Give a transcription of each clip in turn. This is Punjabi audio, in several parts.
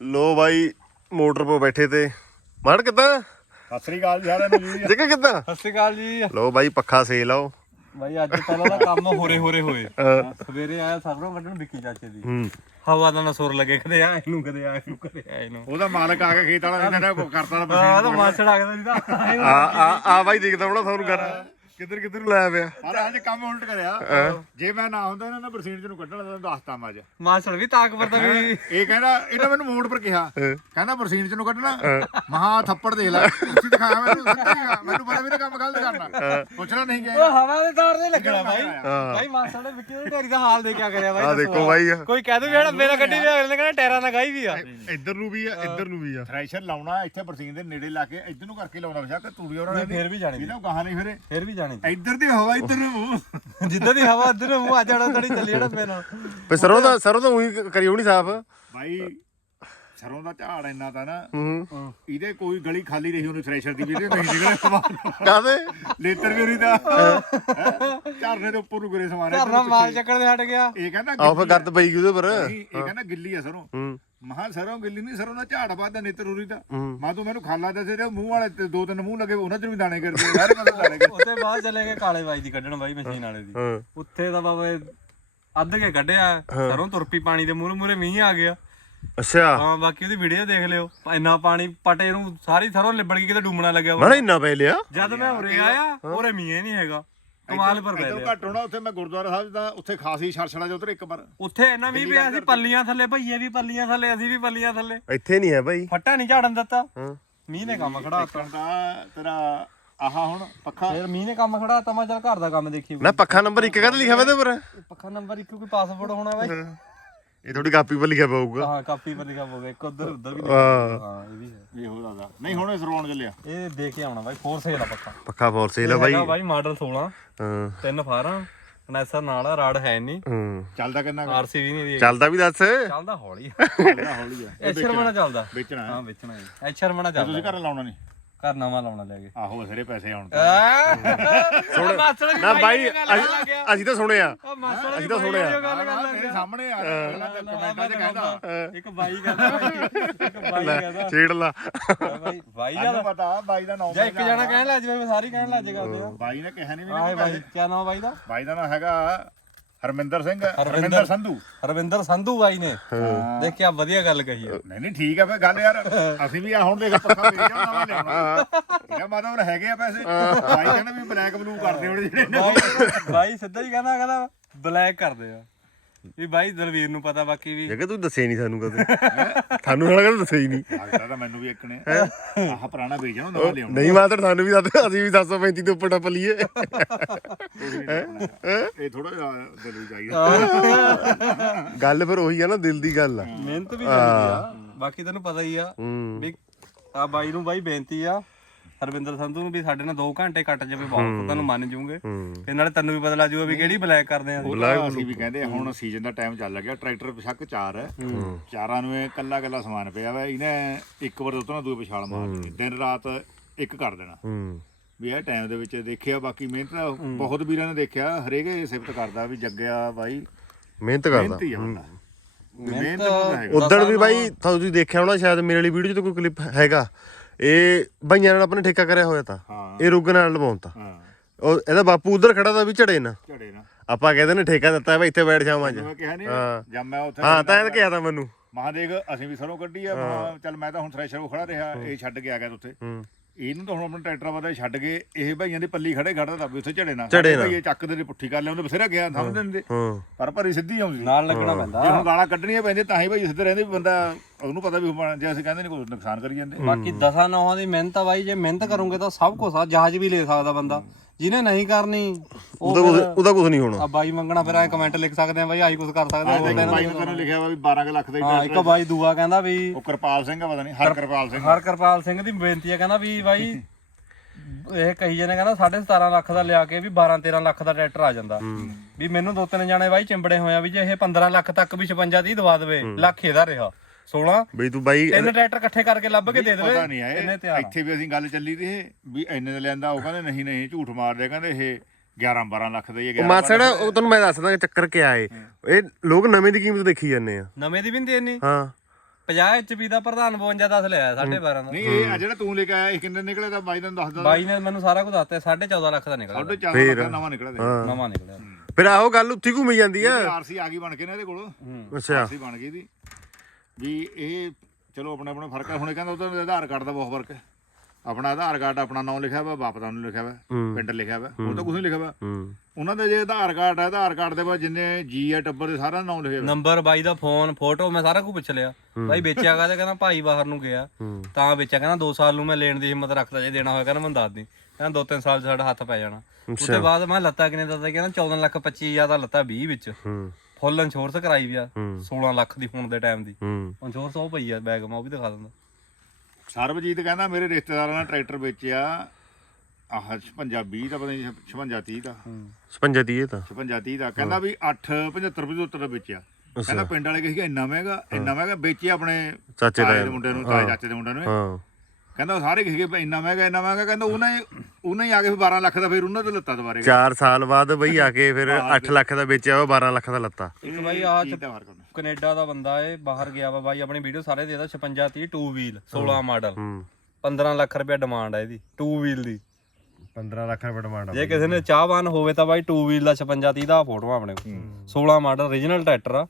ਲੋ ਬਾਈ ਮੋਟਰ 'ਤੇ ਬੈਠੇ ਤੇ। ਮਾਰ ਕਿੱਦਾਂ? ਸਤਿ ਸ੍ਰੀ ਅਕਾਲ ਜੀ ਸਾਰਿਆਂ ਨੂੰ ਜੀ। ਜੱਗੇ ਕਿੱਦਾਂ। ਸਤਿ ਸ਼੍ਰੀ ਅਕਾਲ ਜੀ। ਲੋ ਬਾਈ ਪੱਖਾ ਸੇਲ ਆਓ ਬਾਈ ਅੱਜ ਪਹਿਲਾਂ ਦਾ ਕੰਮ ਹੋਰੇ ਹੋਰੇ ਹੋਏ। ਸਵੇਰੇ ਆਇਆ ਸਰੋਂ ਵੱਢਣ ਵਿੱਕੀ ਚਾਚੇ ਦੀ। ਹੂੰ। ਹਵਾ ਦਾ ਨਾ ਸੁਰ ਲੱਗੇ ਕਦੇ ਆ ਇਹਨੂੰ ਕਦੇ ਆ ਇਹਨੂੰ ਕਦੇ ਆ ਇਹਨੂੰ। ਉਹਦਾ ਮਾਲਕ ਆ ਕੇ ਖੇਤ ਵਾਲਾ ਇਹਨਾਂ ਨੇ ਕਰਤਾ ਨਾ ਆ ਤਾਂ ਮਾਸੜ ਆ ਗਿਆ ਜੀ ਤਾਂ ਆ ਆ ਆ ਬਾਈ ਦੇਖਦਾ ਹੋਣਾ ਤੁਹਾਨੂੰ ਕਰ ਕਿੱਧਰ ਕਿੱਧਰ ਲਾਇਆ ਪਿਆ? ਪਰ ਅੱਜ ਕੰਮ ਉਲਟ ਕਰਿਆ। ਜੇ ਮੈਂ ਨਾ ਹੁੰਦਾ ਇਹਨਾਂ ਨੇ ਬਰਸੀਨ ਚ ਨੂੰ ਕੱਢਣਾ ਤਾਂ ਦੱਸਤਾ ਮੈਂ ਅੱਜ। ਮਾਸੜ ਵੀ ਤਾਕਵਰ ਦਾ ਵੀ। ਇਹ ਕਹਿੰਦਾ ਇਹਨੇ ਮੈਨੂੰ ਮੋੜ ਪਰ ਕਿਹਾ। ਕਹਿੰਦਾ ਬਰਸੀਨ ਚ ਨੂੰ ਕੱਢਣਾ ਮਹਾ ਥੱਪੜ ਦੇਖ ਲੈ। ਉੱਥੇ ਦਿਖਾਇਆ ਮੈਨੂੰ ਸੱਚੀ ਮੈਨੂੰ ਪਤਾ ਵੀ ਕੰਮ ਗਲਤ ਕਰਨਾ। ਪੁੱਛਣਾ ਨਹੀਂ ਗਿਆ ਉਹ ਹਵਾ ਦੇ ਤਾਰ ਦੇ ਲੱਗਣਾ ਬਾਈ। ਬਾਈ ਮਾਸੜ ਨੇ ਵਿੱਕੀ ਦੀ ਢੇਰੀ ਦਾ ਹਾਲ ਦੇ ਕੇ ਕਰਿਆ ਬਾਈ ਆ ਦੇਖੋ ਬਾਈ ਕੋਈ ਕਹਿ ਦੂ ਜਿਹੜਾ ਮੇਰਾ ਗੱਡੀ ਵੀ ਅਗਲੇ ਨੇ ਕਹਿੰਦਾ ਟਾਇਰਾਂ ਨਾਲ ਗਾਈ ਵੀ ਆ। ਇੱਧਰ ਨੂੰ ਵੀ ਆ ਇੱਧਰ ਨੂੰ ਵੀ ਆ। ਥ੍ਰੈਸ਼ਰ ਲਾਉਣਾ ਇੱਥੇ ਬਰਸੀਨ ਦੇ ਨੇੜੇ ਲਾ ਕੇ ਇੱਧਰ ਨੂੰ ਕਰਕੇ ਲਾਉਣਾ। ਬਸ਼ੱਕ ਤੂੜੀ ਉਹਨਾਂ ਨੇ ਫੇਰ ਵੀ ਜਾਣੀ ਇਹਦਾ ਗਾਹਾਂ ਨਹੀਂ ਫਿਰੇ। ਫੇਰ ਵੀ ਜਾਣੀ ਇੱਧਰ ਦੀ ਹਵਾ ਇੱਧਰ ਨੂੰ। ਜਿੱਦਾਂ ਦੀ ਹਵਾ ਉਧਰ ਨੂੰ ਮੂੰਹ ਆ ਜਾਣਾ ਤੜੀ ਚੱਲੀ ਜਿਹੜਾ ਪੈਣਾ ਪੇ ਸਰੋਂ ਦਾ ਸਰੋਂ ਤਾਂ ਉਹੀ ਕਰੀ ਹੋਣੀ ਸਾਫ਼। ਭਾਈ ਸਰੋਂ ਦਾ ਝਾੜ ਇੰਨਾ ਤਾਂ ਨਾ ਹੂੰ। ਇਹਦੇ ਕੋਈ ਗਲੀ ਖਾਲੀ ਰਹੀ ਉਹਨੂੰ ਥ੍ਰੈਸ਼ਰ ਦੀ ਵੀ ਇਹਦੇ ਨਹੀਂ ਨਿਕਲੇ ਕਾਦੇ ਲੇਤਰ ਵੀ ਉਹਦੀ ਦਾ ਝਰਨੇ ਦੇ ਉੱਪਰ ਨੂੰ ਗਰੇ ਸਮਾਨ ਹੈ। ਘਰਨਾ ਮਾਲ ਚੱਕਣ ਦੇ ਹਟ ਗਿਆ। ਇਹ ਕਹਿੰਦਾ ਆਹ ਫੇ ਗਰਦ ਪਈ ਗਈ ਉਹਦੇ ਪਰ ਨਹੀਂ, ਇਹ ਕਹਿੰਦਾ ਗਿੱਲੀ ਆ ਸਰੋਂ। ਹੂੰ। ਮਹਾ ਸਰੋਂ ਗਿੱਲੀ ਨਹੀਂ ਸਰੋਂ ਦਾ ਝਾੜ ਵੱਧਦਾ ਨੇਤਰ ਉਰੀ ਦਾ। ਹੂੰ। ਮੈਂ ਤੂੰ ਮੈਨੂੰ ਖਾਲਾ ਦੱਸੇ ਰਿਹਾ ਮੂੰਹ ਵਾਲੇ ਤੇ ਦੋ ਤਿੰਨ ਮੂੰਹ ਲੱਗੇ ਉਹਨਾਂ ਚ ਵੀ ਦਾਣੇ ਕਰਦੇ ਯਾਰ ਮੈਂ ਤਾਂ ਦਾਣੇ ਕਰਦੇ ਉੱਤੇ ਬਾਅਦ ਚਲੇ ਗਏ ਕਾਲੇ ਬਾਈ ਦੀ ਕੱਢਣ ਬਾਈ ਮਸ਼ੀਨ ਵਾਲੇ ਦੀ। ਹਾਂ। ਉੱਥੇ ਤਾਂ ਬਾਬਾ ਅੱਧ ਕੇ ਕੱਢਿਆ ਸਰੋਂ ਤੁਰਪੀ ਪਾਣੀ ਦੇ ਮੂਰੇ ਮੂਰੇ ਮੀਂਹ ਆ ਗਿਆ। ਅੱਛਾ। ਹਾਂ ਬਾਕੀ ਉਹਦੀ ਵੀਡੀਓ ਦੇਖ ਲਿਓ। ਇੰਨਾ ਪਾਣੀ ਪਟੇ ਨੂੰ ਸਾਰੀ ਸਰੋਂ ਲਿਬੜ ਗਈ ਕਿਤੇ ਡੁੱਬਣਾ ਲੱਗਿਆ ਵਾ। ਮੈਂ ਇੰਨਾ ਪੈ ਲਿਆ। ਜਦ ਮੈਂ ਉਰੇ ਆਇਆ ਉਰੇ ਮੀਂਹ ਹੀ ਨਹੀਂ ਹੈਗਾ। ਕਮਾਲ ਪਰ ਪੈ ਲਿਆ ਘੱਟ ਹੋਣਾ ਉੱਥੇ ਮੈਂ ਗੁਰਦੁਆਰਾ ਸਾਹਿਬ ਦਾ ਉੱਥੇ ਖਾਸੀ ਛੜਛੜਾ ਜਿਹਾ ਉਧਰ ਇੱਕ ਵਾਰ। ਉੱਥੇ ਇੰਨਾ ਮੀਂਹ ਪਿਆ ਸੀ ਪੱਲੀਆਂ ਥੱਲੇ ਭਈਏ ਵੀ ਪੱਲੀਆਂ ਥੱਲੇ ਅਸੀਂ ਵੀ ਪੱਲੀਆਂ ਥੱਲੇ। ਇੱਥੇ ਨਹੀਂ ਹੈ ਬਾਈ ਫੱਟਾ ਨਹੀਂ ਝਾੜਨ ਦਿੱਤਾ। ਹਾਂ। ਮੀਂਹ ਨੇ ਕੰਮ ਖੜਾ ਦਾ ਤੇਰਾ ਆਹਾ ਹੁਣ ਪੱਖਾ। ਫਿਰ ਮੀਂਹ ਨੇ ਕੰਮ ਖੜਾ ਦਿੱਤਾ ਮੈਂ ਚੱਲ ਘਰ ਦਾ ਕੰਮ ਦੇਖੀ ਨਾ ਪੱਖਾ ਨੰਬਰ 1 ਕਦ ਲਿਖਿਆ ਵਾ ਇਹਦੇ ਪਰ ਪੱਖਾ ਨੰਬਰ ਇੱਕ ਕੋਈ ਪਾਸਵਰਡ ਹੋਣਾ ਬਾਈ। ਇਹ ਥੋੜੀ ਕਾਪੀ ਪਰ ਲਿਖਿਆ ਪਊਗਾ। ਹਾਂ ਕਾਪੀ ਪਰ ਲਿਖਾ ਹੋਵੇ ਇੱਕ ਉਧਰ ਉਧਰ ਵੀ ਹਾਂ। ਲਿਖਿਆ ਹਾਂ ਇਹ ਵੀ ਹੈ। ਇਹ ਹੋ ਦਾਦਾ ਨਹੀਂ ਹੁਣ ਇਹ ਸਰਵਾਉਣ ਚੱਲਿਆ ਇਹ ਦੇ ਕੇ ਆਉਣਾ ਬਾਈ ਫੋਰ ਸੇਲ ਆ ਪੱਕਾ। ਪੱਖਾ ਫੋਰ ਸੇਲ ਆ ਬਾਈ ਹੈਗਾ ਬਾਈ। ਮਾਡਲ 16 ਹਾਂ। ਤਿੰਨ ਫਾਰਾਂ ਕਨੈਸਰ ਨਾਲ ਆ ਰਾਡ ਹੈ ਨਹੀਂ ਹੂੰ। ਚੱਲਦਾ ਕਿੰਨਾ ਕੁ? ਆਰਸੀ ਵੀ ਨਹੀਂ ਦੀ ਚੱਲਦਾ ਵੀ ਦੱਸ। ਚੱਲਦਾ ਹੌਲੀ। ਚੱਲਦਾ ਹੌਲੀ ਆ। ਐਚਰ ਮਣਾ ਚੱਲਦਾ। ਵੇਚਣਾ ਹੈ। ਹਾਂ ਵੇਚਣਾ ਹੈ। ਐਚਰ ਮਣਾ ਤੁਸੀਂ ਚੱਲਦਾ। ਘਰ ਲਾਉਣਾ ਨਹੀਂ ਘਰ ਨਵਾਂ ਲਾਉਣਾ ਲੈ ਕੇ। ਆਹੋ ਸਾਰੇ ਪੈਸੇ ਆਉਣ ਸੁਣ। ਮਾਸੜ ਨਾ ਬਾਈ ਅਸੀਂ- ਅਸੀਂ ਤਾਂ ਸੁਣਿਆ। ਅਸੀਂ ਤਾਂ ਸੁਣਿਆ। ਗੱਲ ਕਰ ਮੇਰੇ ਸਾਹਮਣੇ ਆ ਤੇ ਕਮੈਂਟਾਂ 'ਚ ਕਹਿੰਦਾ। ਇੱਕ ਬਾਈ ਕਹਿੰਦਾ ਇੱਕ ਬਾਈ ਕਹਿੰਦਾ। ਛੇੜ ਲਾ। ਬਾਈ ਬਾਈ ਸਾਨੂੰ ਜਦ ਪਤਾ ਬਾਈ ਦਾ ਨਾਮ ਜਾਂ ਇੱਕ ਜਣਾ ਕਹਿਣ ਲੱਜ ਜਿਵੇਂ ਸਾਰੀ ਕਹਿਣ ਲੱਜ ਕਰਦੇ ਆ ਬਾਈ ਨੇ ਕਿਹਾ ਨਹੀਂ ਵੀ ਆਏ ਬਾਈ ਕੀ ਨਾਮ ਬਾਈ ਦਾ? ਬਾਈ ਦਾ ਨਾਮ ਹੈਗਾ ਹਰਮਿੰਦਰ ਸਿੰਘ ਹਰਵਿੰਦਰ ਹਰਮਿੰਦਰ ਸੰਧੂ। ਰਵਿੰਦਰ ਸੰਧੂ ਬਾਈ ਨੇ। ਦੇਖਿਆ ਵਧੀਆ ਗੱਲ ਕਹੀ ਆ। ਨਹੀਂ ਨਹੀਂ ਠੀਕ ਆ ਫੇ ਗੱਲ ਯਾਰ। ਅਸੀਂ ਵੀ ਆ ਹੁਣ ਦੇਖ ਪੱਖਾ ਵੇਚ ਜਾਣਾ ਨਵਾਂ ਲਿਆਉਣਾ। ਇਹਦਾ ਮਤਲਬ ਹੈਗੇ ਆ ਪੈਸੇ। ਬਾਈ ਕਹਿੰਦਾ ਵੀ ਬਲੈਕ ਬਲੂ ਕਰਦੇ ਹੋਣੇ ਜਿਹੜੇ ਬਾਈ ਸਿੱਧਾ ਹੀ ਕਹਿੰਦਾ ਕਹਿੰਦਾ ਬਲੈਕ ਕਰਦੇ ਆ। ਵੀ ਬਾਈ ਦਲਵੀਰ ਨੂੰ ਪਤਾ ਬਾਕੀ ਵੀ। ਜਗਾ ਤੂੰ ਦੱਸੇ ਨਹੀਂ ਸਾਨੂੰ ਕਦੇ। ਸਾਨੂੰ ਨਾਲ ਕਦੇ ਦੱਸੇ ਹੀ ਨਹੀਂ। ਲੱਗਦਾ ਤਾਂ ਮੈਨੂੰ ਵੀ ਇੱਕ ਨੇ। ਆਹ ਪੁਰਾਣਾ ਵੇਚ ਜਾਣਾ ਨਵਾਂ ਲਿਆਉਣਾ। ਨਹੀਂ ਮਾਤਰ ਸਾਨੂੰ ਵੀ ਦੱਸ ਅਸੀਂ ਵੀ 735 ਦੇ ਉੱਪਰ ਟੱਪ ਲਈਏ। ਇਹ ਥੋੜਾ ਜਿਹਾ ਦਿਲ ਚਾਹੀਦਾ ਗੱਲ ਫਿਰ ਉਹੀ ਆ ਨਾ ਦਿਲ ਦੀ ਗੱਲ ਆ। ਮਿਹਨਤ ਵੀ ਚਾਹੀਦੀ ਆ। ਬਾਕੀ ਤੈਨੂੰ ਪਤਾ ਹੀ ਆ ਵੀ ਆ ਬਾਈ ਨੂੰ ਬਾਈ ਬੇਨਤੀ ਆ ਹਰਵਿੰਦਰ ਸੰਧੂ ਨੂੰ ਵੀ ਸਾਡੇ ਨਾਲ 2 ਘੰਟੇ ਕੱਟ ਜਾਵੇ ਬਹੁਤ ਤੁਹਾਨੂੰ ਮੰਨ ਜੂਗੇ। ਤੇ ਨਾਲੇ ਤੈਨੂੰ ਵੀ ਪਤਾ ਲੱਗ ਜੂਗਾ ਵੀ ਕਿਹੜੀ ਬਲੈਕ ਕਰਦੇ ਆ ਉਹਦਾ ਅਸੀਂ ਵੀ ਕਹਿੰਦੇ ਹੁਣ ਸੀਜ਼ਨ ਦਾ ਟਾਈਮ ਚੱਲ ਗਿਆ ਟਰੈਕਟਰ ਪਿਛਕ ਚਾਰ ਹੈ। ਚਾਰਾਂ ਨੂੰ ਇਹ ਕੱਲਾ ਕੱਲਾ ਸਮਾਨ ਪਿਆ ਵਾ ਇਹਨੇ ਇੱਕ ਵਾਰ ਉਤੋਂ ਦੂਏ ਪਿਛਾਲ ਮਾਰਨੀ ਦਿਨ ਰਾਤ ਇੱਕ ਕਰ ਦੇਣਾ। ਵੀ ਇਹ ਟਾਈਮ ਦੇ ਵਿੱਚ ਦੇਖਿਆ ਬਾਕੀ ਮਿਹਨਤ ਬਹੁਤ ਵੀਰਾਂ ਨੇ ਦੇਖਿਆ ਹਰੇਕ ਇਹ ਸਿਫਤ ਕਰਦਾ ਵੀ ਜੱਗਿਆ ਬਾਈ ਮਿਹਨਤ ਕਰਦਾ। ਮਿਹਨਤੀ ਬੰਦਾ। ਵੀ ਬਾਈ ਤੁਸੀਂ ਦੇਖਿਆ ਹੋਣਾ ਸ਼ਾਇਦ ਮੇਰੇ ਵਾਲੀ ਵੀਡੀਓ 'ਚ ਤਾਂ ਕੋਈ ਕਲਿੱਪ ਹੈਗਾ। ਇਹ ਬਾਈਆਂ ਨਾਲ ਆਪਣੇ ਠੇਕਾ ਕਰਿਆ ਹੋਇਆ ਤਾਂ। ਹਾਂ। ਇਹ ਰੁੱਗ ਨਾਲ ਲਵਾਉਂਦਾ ਹਾਂ। ਉਹ ਇਹਦਾ ਬਾਪੂ ਉਧਰ ਖੜਾ ਤਾਂ ਵੀ ਝੜੇ ਨਾ। ਝੜੇ ਨਾ। ਆਪਾਂ ਕਹਿੰਦੇ ਨੇ ਠੇਕਾ ਦਿੱਤਾ ਬਈ ਇੱਥੇ ਬੈਠ ਜਾਵਾਂ ਅੱਜ। ਮੈਂ ਕਿਹਾ ਨਹੀਂ ਹਾਂ। ਜਦ ਮੈਂ ਉੱਥੇ ਹਾਂ ਤਾਂ ਇਹ ਕਿਹਾ ਤਾਂ ਮੈਨੂੰ। ਮਹਾਦੇਵ ਅਸੀਂ ਵੀ ਸਰੋਂ ਕੱਢੀ ਆ ਚੱਲ ਮੈਂ ਤਾਂ ਹੁਣ ਥ੍ਰੈਸ਼ਰ ਕੋ ਖੜਾ ਰਿਹਾ ਇਹ ਛੱਡ ਕੇ ਆ ਗਿਆ ਉੱਥੇ। ਹੂੰ। ਇਹਨੂੰ ਤਾਂ ਹੁਣ ਆਪਣਾ ਟਰੈਕਟਰ ਵਾਦਾ ਛੱਡ ਕੇ ਇਹ ਭਾਈਆਂ ਦੀ ਪੱਲੀ ਖੜੇ ਖੜਦਾ ਤਾਂ ਵੀ ਉੱਥੇ ਝੜੇ ਨਾ ਝੜੇ ਨਾ। ਭਾਈ ਚੱਕਦੇ ਨੇ ਪੁੱਠੀ ਕਰ ਲਿਆਉਂਦੇ ਬਥੇਰਾ ਗਿਆ ਸਮਝਦੇ ਨਹੀਂ ਹਾਂ। ਪਰ ਭਰੀ ਸਿੱਧੀ ਆਉਂਦੀ। ਨਾਲ ਲੱਗਣਾ ਪੈਂਦਾ। ਜੇ ਹੁਣ ਗਾਲਾਂ ਕੱਢਣੀਆਂ ਪੈਂਦੀਆਂ ਤਾਂ ਹੀ ਭਾਈ ਸਿੱਧੇ ਰਹਿੰਦੇ ਵੀ ਬੰਦਾ ਉਹਨੂੰ ਪਤਾ ਵੀ ਹੁਣ ਜੇ ਅਸੀਂ ਕਹਿੰਦੇ ਨੇ ਕੋਈ ਨੁਕਸਾਨ ਕਰੀ ਜਾਂਦੇ। ਬਾਕੀ ਦਸਾਂ ਨੌਹਾਂ ਦੀ ਮਿਹਨਤ ਆ ਬਾਈ ਜੇ ਮਿਹਨਤ ਕਰੋਗੇ ਤਾਂ ਸਭ ਕੁਝ ਆ ਜਹਾਜ਼ ਵੀ ਲੈ ਸਕਦਾ ਬੰਦਾ। ਜਿਹਨੇ ਨਹੀਂ ਕਰਨੀ ਉਹਦਾ ਉਹ ਕੁਝ ਉਹਦਾ ਕੁਝ ਨਹੀਂ ਹੋਣਾ। ਆ ਬਾਈ ਮੰਗਣਾ ਫਿਰ ਐ ਕਮੈਂਟ ਲਿਖ ਸਕਦੇ ਆ ਬਾਈ ਆਹੀ ਕੁਝ ਕਰ ਸਕਦੇ ਆ ਹੋਰ ਬਾਈ ਨੇ ਤੈਨੂੰ ਲਿਖਿਆ ਵਾ ਵੀ 12 ਕੁ ਲੱਖ ਦਾ ਹੀ ਇੱਕ ਬਾਈ ਦੂਆ ਕਹਿੰਦਾ ਵੀ ਉਹ ਕਿਰਪਾਲ ਸਿੰਘ ਆ ਪਤਾ ਨਹੀਂ ਹਰ ਕਿਰਪਾਲ ਸਿੰਘ। ਹਰ ਕਿਰਪਾਲ ਸਿੰਘ ਦੀ ਬੇਨਤੀ ਹੈ ਕਹਿੰਦਾ ਵੀ ਬਾਈ ਇਹ ਕਹੀ ਜਨੇ ਕਹਿੰਦਾ 17.5 ਲੱਖ ਦਾ ਲਿਆ ਕੇ ਵੀ 12 13 ਲੱਖ ਦਾ ਟਰੈਕਟਰ ਆ ਜਾਂਦਾ। ਵੀ ਮੈਨੂੰ ਦੋ ਤਿੰਨ ਜਾਣੇ ਬਾਈ ਚਿੰਬੜੇ ਹੋਇਆ ਵੀ ਜੇ ਇਹ 15 ਲੱਖ ਤੱਕ ਵੀ 56 30 ਦਵਾ ਦੇਵੇ ਲੱਖ ਇਹਦਾ ਰਿਹਾ। 16 ਬਈ ਤੂੰ ਬਾਈ ਤਿੰਨ ਟਰੈਕਟਰ ਇਕੱਠੇ ਕਰਕੇ ਲੱਭ ਕੇ ਦੇ ਦੇਵੇ। ਪਤਾ ਨਹੀਂ ਇੰਨੇ ਆਏ। ਇੱਥੇ ਵੀ ਅਸੀਂ ਗੱਲ ਚੱਲੀ ਤੇ ਇਹ ਵੀ ਇੰਨੇ ਦਾ ਲਿਆਂਦਾ ਉਹ ਕਹਿੰਦੇ ਨਹੀਂ ਨਹੀਂ ਝੂਠ ਮਾਰਦੇ ਕਹਿੰਦੇ ਇਹ 11 12 ਲੱਖ ਦਾ ਹੀ ਹੈ 11 ਮਾਸੜ ਉਹ ਤੈਨੂੰ ਮੈਂ ਦੱਸਦਾ ਕਿ ਚੱਕਰ ਕਿਆ ਏ। ਇਹ ਲੋਕ ਨਵੇਂ ਦੀ ਕੀਮਤ ਦੇਖੀ ਜਾਂਦੇ ਆ। ਨਵੇਂ ਦੀ ਵੀ ਨਹੀਂ ਦੇਣੀ ਹਾਂ। 50 HP ਦਾ ਪ੍ਰਧਾਨ 52 10 ਲਿਆ 12.5 ਦਾ। ਨਹੀਂ ਇਹ ਆ ਜਿਹੜਾ ਤੂੰ ਲੈ ਕੇ ਆਇਆ ਇਹ ਕਿੰਨੇ ਨਿਕਲੇ ਤਾਂ ਬਾਈ ਤੈਨੂੰ ਦੱਸਦਾ। ਬਾਈ ਨੇ ਮੈਨੂੰ ਸਾਰਾ ਕੁਝ ਦੱਸਤਾ 14.5 ਲੱਖ ਦਾ ਨਿਕਲਿਆ ਲੱਖ ਦਾ ਨਵਾਂ ਨਿਕਲਿਆ ਦੇ ਨਵਾਂ ਨਿਕਲਿਆ। ਫਿਰ ਆਹੋ ਗੱਲ ਉੱਥੇ ਘੁੰਮੀ ਜਾਂਦੀ ਆ। ਆਰਸੀ ਆ ਗਈ ਬਣ ਕੇ ਨਾ ਇਹਦੇ ਕੋਲ। ਅੱਛਾ। ਆਰਸੀ ਬਣ ਗਈ ਦੀ ਵੀ ਇਹ ਚਲੋ ਆਪਣੇ ਆਪਣੇ ਫ਼ਰਕ ਹੈ। ਹੁਣ ਇਹ ਕਹਿੰਦਾ ਉਹਦਾ ਆਧਾਰ ਕਾਰਡ ਦਾ ਬਹੁਤ ਫ਼ਰਕ ਹੈ। ਆਪਣਾ ਆਧਾਰ ਕਾਰਡ ਆਪਣਾ ਨਾਮ ਲਿਖਿਆ ਵਾ ਬਾਪ ਦਾ ਨਾਮ ਲਿਖਿਆ ਵਾ ਪਿੰਡ ਲਿਖਿਆ ਵਾ ਹੁਣ ਤਾਂ ਕੁਝ ਨਹੀਂ ਲਿਖਿਆ ਵਾ। ਉਹਨਾਂ ਦੇ ਜੇ ਆਧਾਰ ਕਾਰਡ ਹੈ ਆਧਾਰ ਕਾਰਡ ਦੇ ਬਾਅਦ ਜਿੰਨੇ ਜੀ ਆ ਟੱਬਰ ਦੇ ਸਾਰਾ ਨਾਮ ਲਿਖਿਆ ਵਾ। ਨੰਬਰ ਬਾਈ ਦਾ ਫੋਨ ਫੋਟੋ ਮੈਂ ਸਾਰਾ ਕੁਝ ਪੁੱਛ ਲਿਆ। ਬਾਈ ਵੇਚਿਆ ਕਾਹਦੇ? ਕਹਿੰਦਾ ਭਾਈ ਬਾਹਰ ਨੂੰ ਗਿਆ। ਤਾਂ ਵੇਚਿਆ ਕਹਿੰਦਾ 2 ਸਾਲ ਨੂੰ ਮੈਂ ਲੈਣ ਦੀ ਹਿੰਮਤ ਰੱਖਦਾ ਜੇ ਦੇਣਾ ਹੋਇਆ ਕਹਿੰਦਾ ਮੈਨੂੰ ਦੱਸ ਦੇ। ਕਹਿੰਦਾ 2-3 ਸਾਲ 'ਚ ਸਾਡਾ ਹੱਥ ਪੈ ਜਾਣਾ। ਉਸ ਤੋਂ ਬਾਅਦ ਮੈਂ ਲੱਤਾ ਕਿਨੇ ਦਾ ਕਹਿੰਦਾ 14 ਲੱਖ 25 ਹਜ਼ਾਰ ਦਾ ਲੱਤਾ 20 ਵਿੱਚ। ਹੂੰ। ਫੁੱਲ ਇੰਸ਼ੋਰੈਂਸ ਕਰਾਈ ਵੀ ਆ ਹੂੰ। 16 ਲੱਖ ਦੀ ਹੁਣ ਦੇ ਟਾਈਮ ਦੀ। ਹੂੰ। ਇੰਸ਼ੋਰੈਂਸ ਉਹ ਪਈ ਆ ਬੈਗ ਮੈਂ ਉਹ ਵੀ ਦਿਖਾ ਦਿੰਦਾ। ਸਰਬਜੀਤ ਕਹਿੰਦਾ ਮੇਰੇ ਰਿਸ਼ਤੇਦਾਰਾਂ ਨੇ ਟਰੈਕਟਰ ਵੇਚਿਆ। ਆਹ 56 20 ਦਾ ਪਤਾ ਨਹੀਂ 56 30 ਦਾ। 56 ਦੀ ਇਹ ਤਾਂ। 56 30 ਦਾ। ਕਹਿੰਦਾ ਵੀ 8 75 75 ਦਾ ਵੇਚਿਆ। ਕਹਿੰਦਾ ਪਿੰਡ ਵਾਲੇ ਕਹੇ ਇੰਨਾ ਮਹਿੰਗਾ ਇੰਨਾ ਮਹਿੰਗਾ ਵੇਚਿਆ ਆਪਣੇ ਚਾਚੇ ਦਾ ਦੇ ਮੁੰਡੇ ਨੂੰ ਚਾਚੇ ਦੇ ਮੁੰਡੇ ਨੂੰ ਹਾਂ। ਕਹਿੰਦਾ ਸਾਰੇ ਕਹੇ ਵੀ ਇੰਨਾ ਮਹਿੰਗਾ ਇੰਨਾ ਮਹਿੰਗਾ ਕਹਿੰਦਾ ਉਹਨਾਂ ਹੀ ਉਹਨਾਂ ਹੀ ਆ ਕੇ ਫਿਰ 12 ਲੱਖ ਦਾ ਫਿਰ ਉਹਨਾਂ ਤੋਂ ਲੱਤਾ ਦੁਬਾਰੇ 4 ਸਾਲ ਬਾਅਦ ਬਈ ਆ ਕੇ ਫਿਰ 8 ਲੱਖ ਦਾ ਵੇਚਿਆ ਉਹ 12 ਲੱਖ ਦਾ ਲੱਤਾ। ਇੱਕ ਬਾਈ ਹੁੰਦਾ। ਕੈਨੇਡਾ ਦਾ ਬੰਦਾ ਏ ਬਾਹਰ ਗਿਆ ਵਾ ਬਾਈ ਆਪਣੀ ਵੀਡੀਓ ਸਾਰੇ ਦੇਦਾ 56 30 2 ਵੀਲ 16 ਮਾਡਲ। ਹੂੰ। 15 ਲੱਖ ਰੁਪਏ ਡਿਮਾਂਡ ਆ ਇਹਦੀ 2 ਵੀਲ ਦੀ। 15 ਲੱਖ ਰੁਪਏ ਡਿਮਾਂਡ ਜੇ ਕਿਸੇ ਨੇ ਚਾਹਵਾਨ ਹੋਵੇ ਤਾਂ ਬਾਈ 2 ਵੀਲ ਦਾ 56 30 ਦਾ ਫੋਟੋ ਆਪਣੇ ਕੋਲ। 16 ਮਾਡਲ origignal ਟਰੈਕਟਰ ਆ।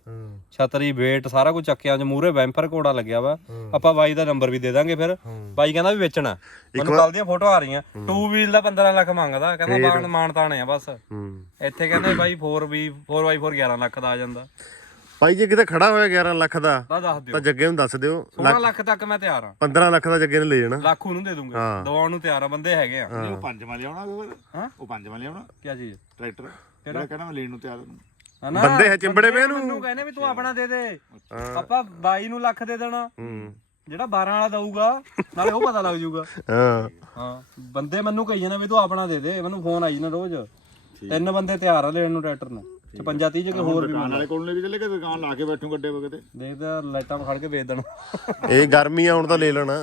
ਛਤਰੀ ਵੇਟ ਸਾਰਾ ਕੁਝ ਚੱਕਿਆਂ 'ਚ ਮੂਰੇ ਬੈਂਪਰ ਕੋੜਾ ਲੱਗਿਆ ਵਾ। ਆਪਾਂ ਬਾਈ ਦਾ ਨੰਬਰ ਵੀ ਦੇ ਦਾਂਗੇ ਫਿਰ। ਬਾਈ ਕਹਿੰਦਾ ਵੀ ਵੇਚਣਾ। ਮੈਨੂੰ ਕੱਲ ਦੀਆਂ ਫੋਟੋ ਆ ਰਹੀਆਂ। 2 ਵੀਲ ਦਾ 15 ਲੱਖ ਮੰਗਦਾ। ਕਹਿੰਦਾ ਮਾਨ ਮਾਨ ਤਾਣੇ ਆ ਬਸ। ਇੱਥੇ ਕਹਿੰਦੇ ਬਾਈ 4V 4x4 11 ਲੱਖ ਦਾ ਆ ਜਾਂਦਾ। ਭਾਈ ਜੇ ਕਿਤੇ ਖੜਾ ਹੋਇਆ 11 ਲੱਖ ਦਾ ਤਾਂ ਦੱਸ ਦਿਓ। ਤਾਂ ਜੱਗੇ ਨੂੰ ਦੱਸ ਦਿਓ। 16 ਲੱਖ ਤੱਕ ਮੈਂ ਤਿਆਰ ਆ 15 ਲੱਖ ਦਾ ਜੱਗੇ ਨੇ ਲੈ ਜਾਣਾ। ਲੱਖ ਉਹਨੂੰ ਦੇ ਦੂੰਗਾ। ਹਾਂ। ਦਵਾਉਣ ਨੂੰ ਤਿਆਰ ਆ ਬੰਦੇ ਹੈਗੇ ਆ। ਉਹ ਪੰਜਵਾਂ ਲਿਆਉਣਾ ਫਿਰ ਹਾਂ? ਉਹ ਪੰਜਵਾਂ ਲਿਆਉਣਾ ਕੀ ਚੀਜ਼? ਟਰੈਕਟਰ? ਜਿਹੜਾ ਕਹਿੰਦਾ ਮੈਂ ਲੈਣ ਨੂੰ ਤਿਆਰ ਹਾਂ ਹਨਾ ਬੰਦੇ ਹੈ ਚਿੰਬੜੇ ਪਏ ਮੈਨੂੰ। ਨੂੰ ਕਹਿੰਦੇ ਵੀ ਤੂੰ ਆਪਣਾ ਦੇ ਦੇ। ਆਪਾਂ 22 ਨੂੰ ਲੱਖ ਦੇ ਦੇਣਾ। ਹੂੰ। ਜਿਹੜਾ 12 ਵਾਲਾ ਦਊਗਾ ਨਾਲੇ ਉਹ ਪਤਾ ਲੱਗ ਜਾਊਗਾ। ਹਾਂ। ਹਾਂ। ਬੰਦੇ ਮੈਨੂੰ ਕਹੀ ਜਾਂਦੇ ਵੀ ਤੂੰ ਆਪਣਾ ਦੇ ਦੇ ਮੈਨੂੰ ਫੋਨ ਆਈ ਨਾ ਰੋਜ਼। ਤਿੰਨ ਬੰਦੇ ਤਿਆਰ ਆ ਲੈਣ ਨੂੰ ਟਰੈਕਟਰ ਨੂੰ। 55 30 ਜਗ੍ਹਾ ਹੋਰ ਵੀ ਦੁਕਾਨ ਵਾਲੇ ਕੋਲ ਲੈ ਕੇ ਚੱਲੇ ਕਿ ਦੁਕਾਨ ਲਾ ਕੇ ਬੈਠੂ ਗੱਡੇ ਵਗਦੇ ਦੇਖਦਾ ਲਾਈਟਾਂ ਖੜ ਕੇ ਵੇਚ ਦੇਣਾ। ਇਹ ਗਰਮੀ ਆਉਣ ਤਾਂ ਲੈ ਲੈਣਾ।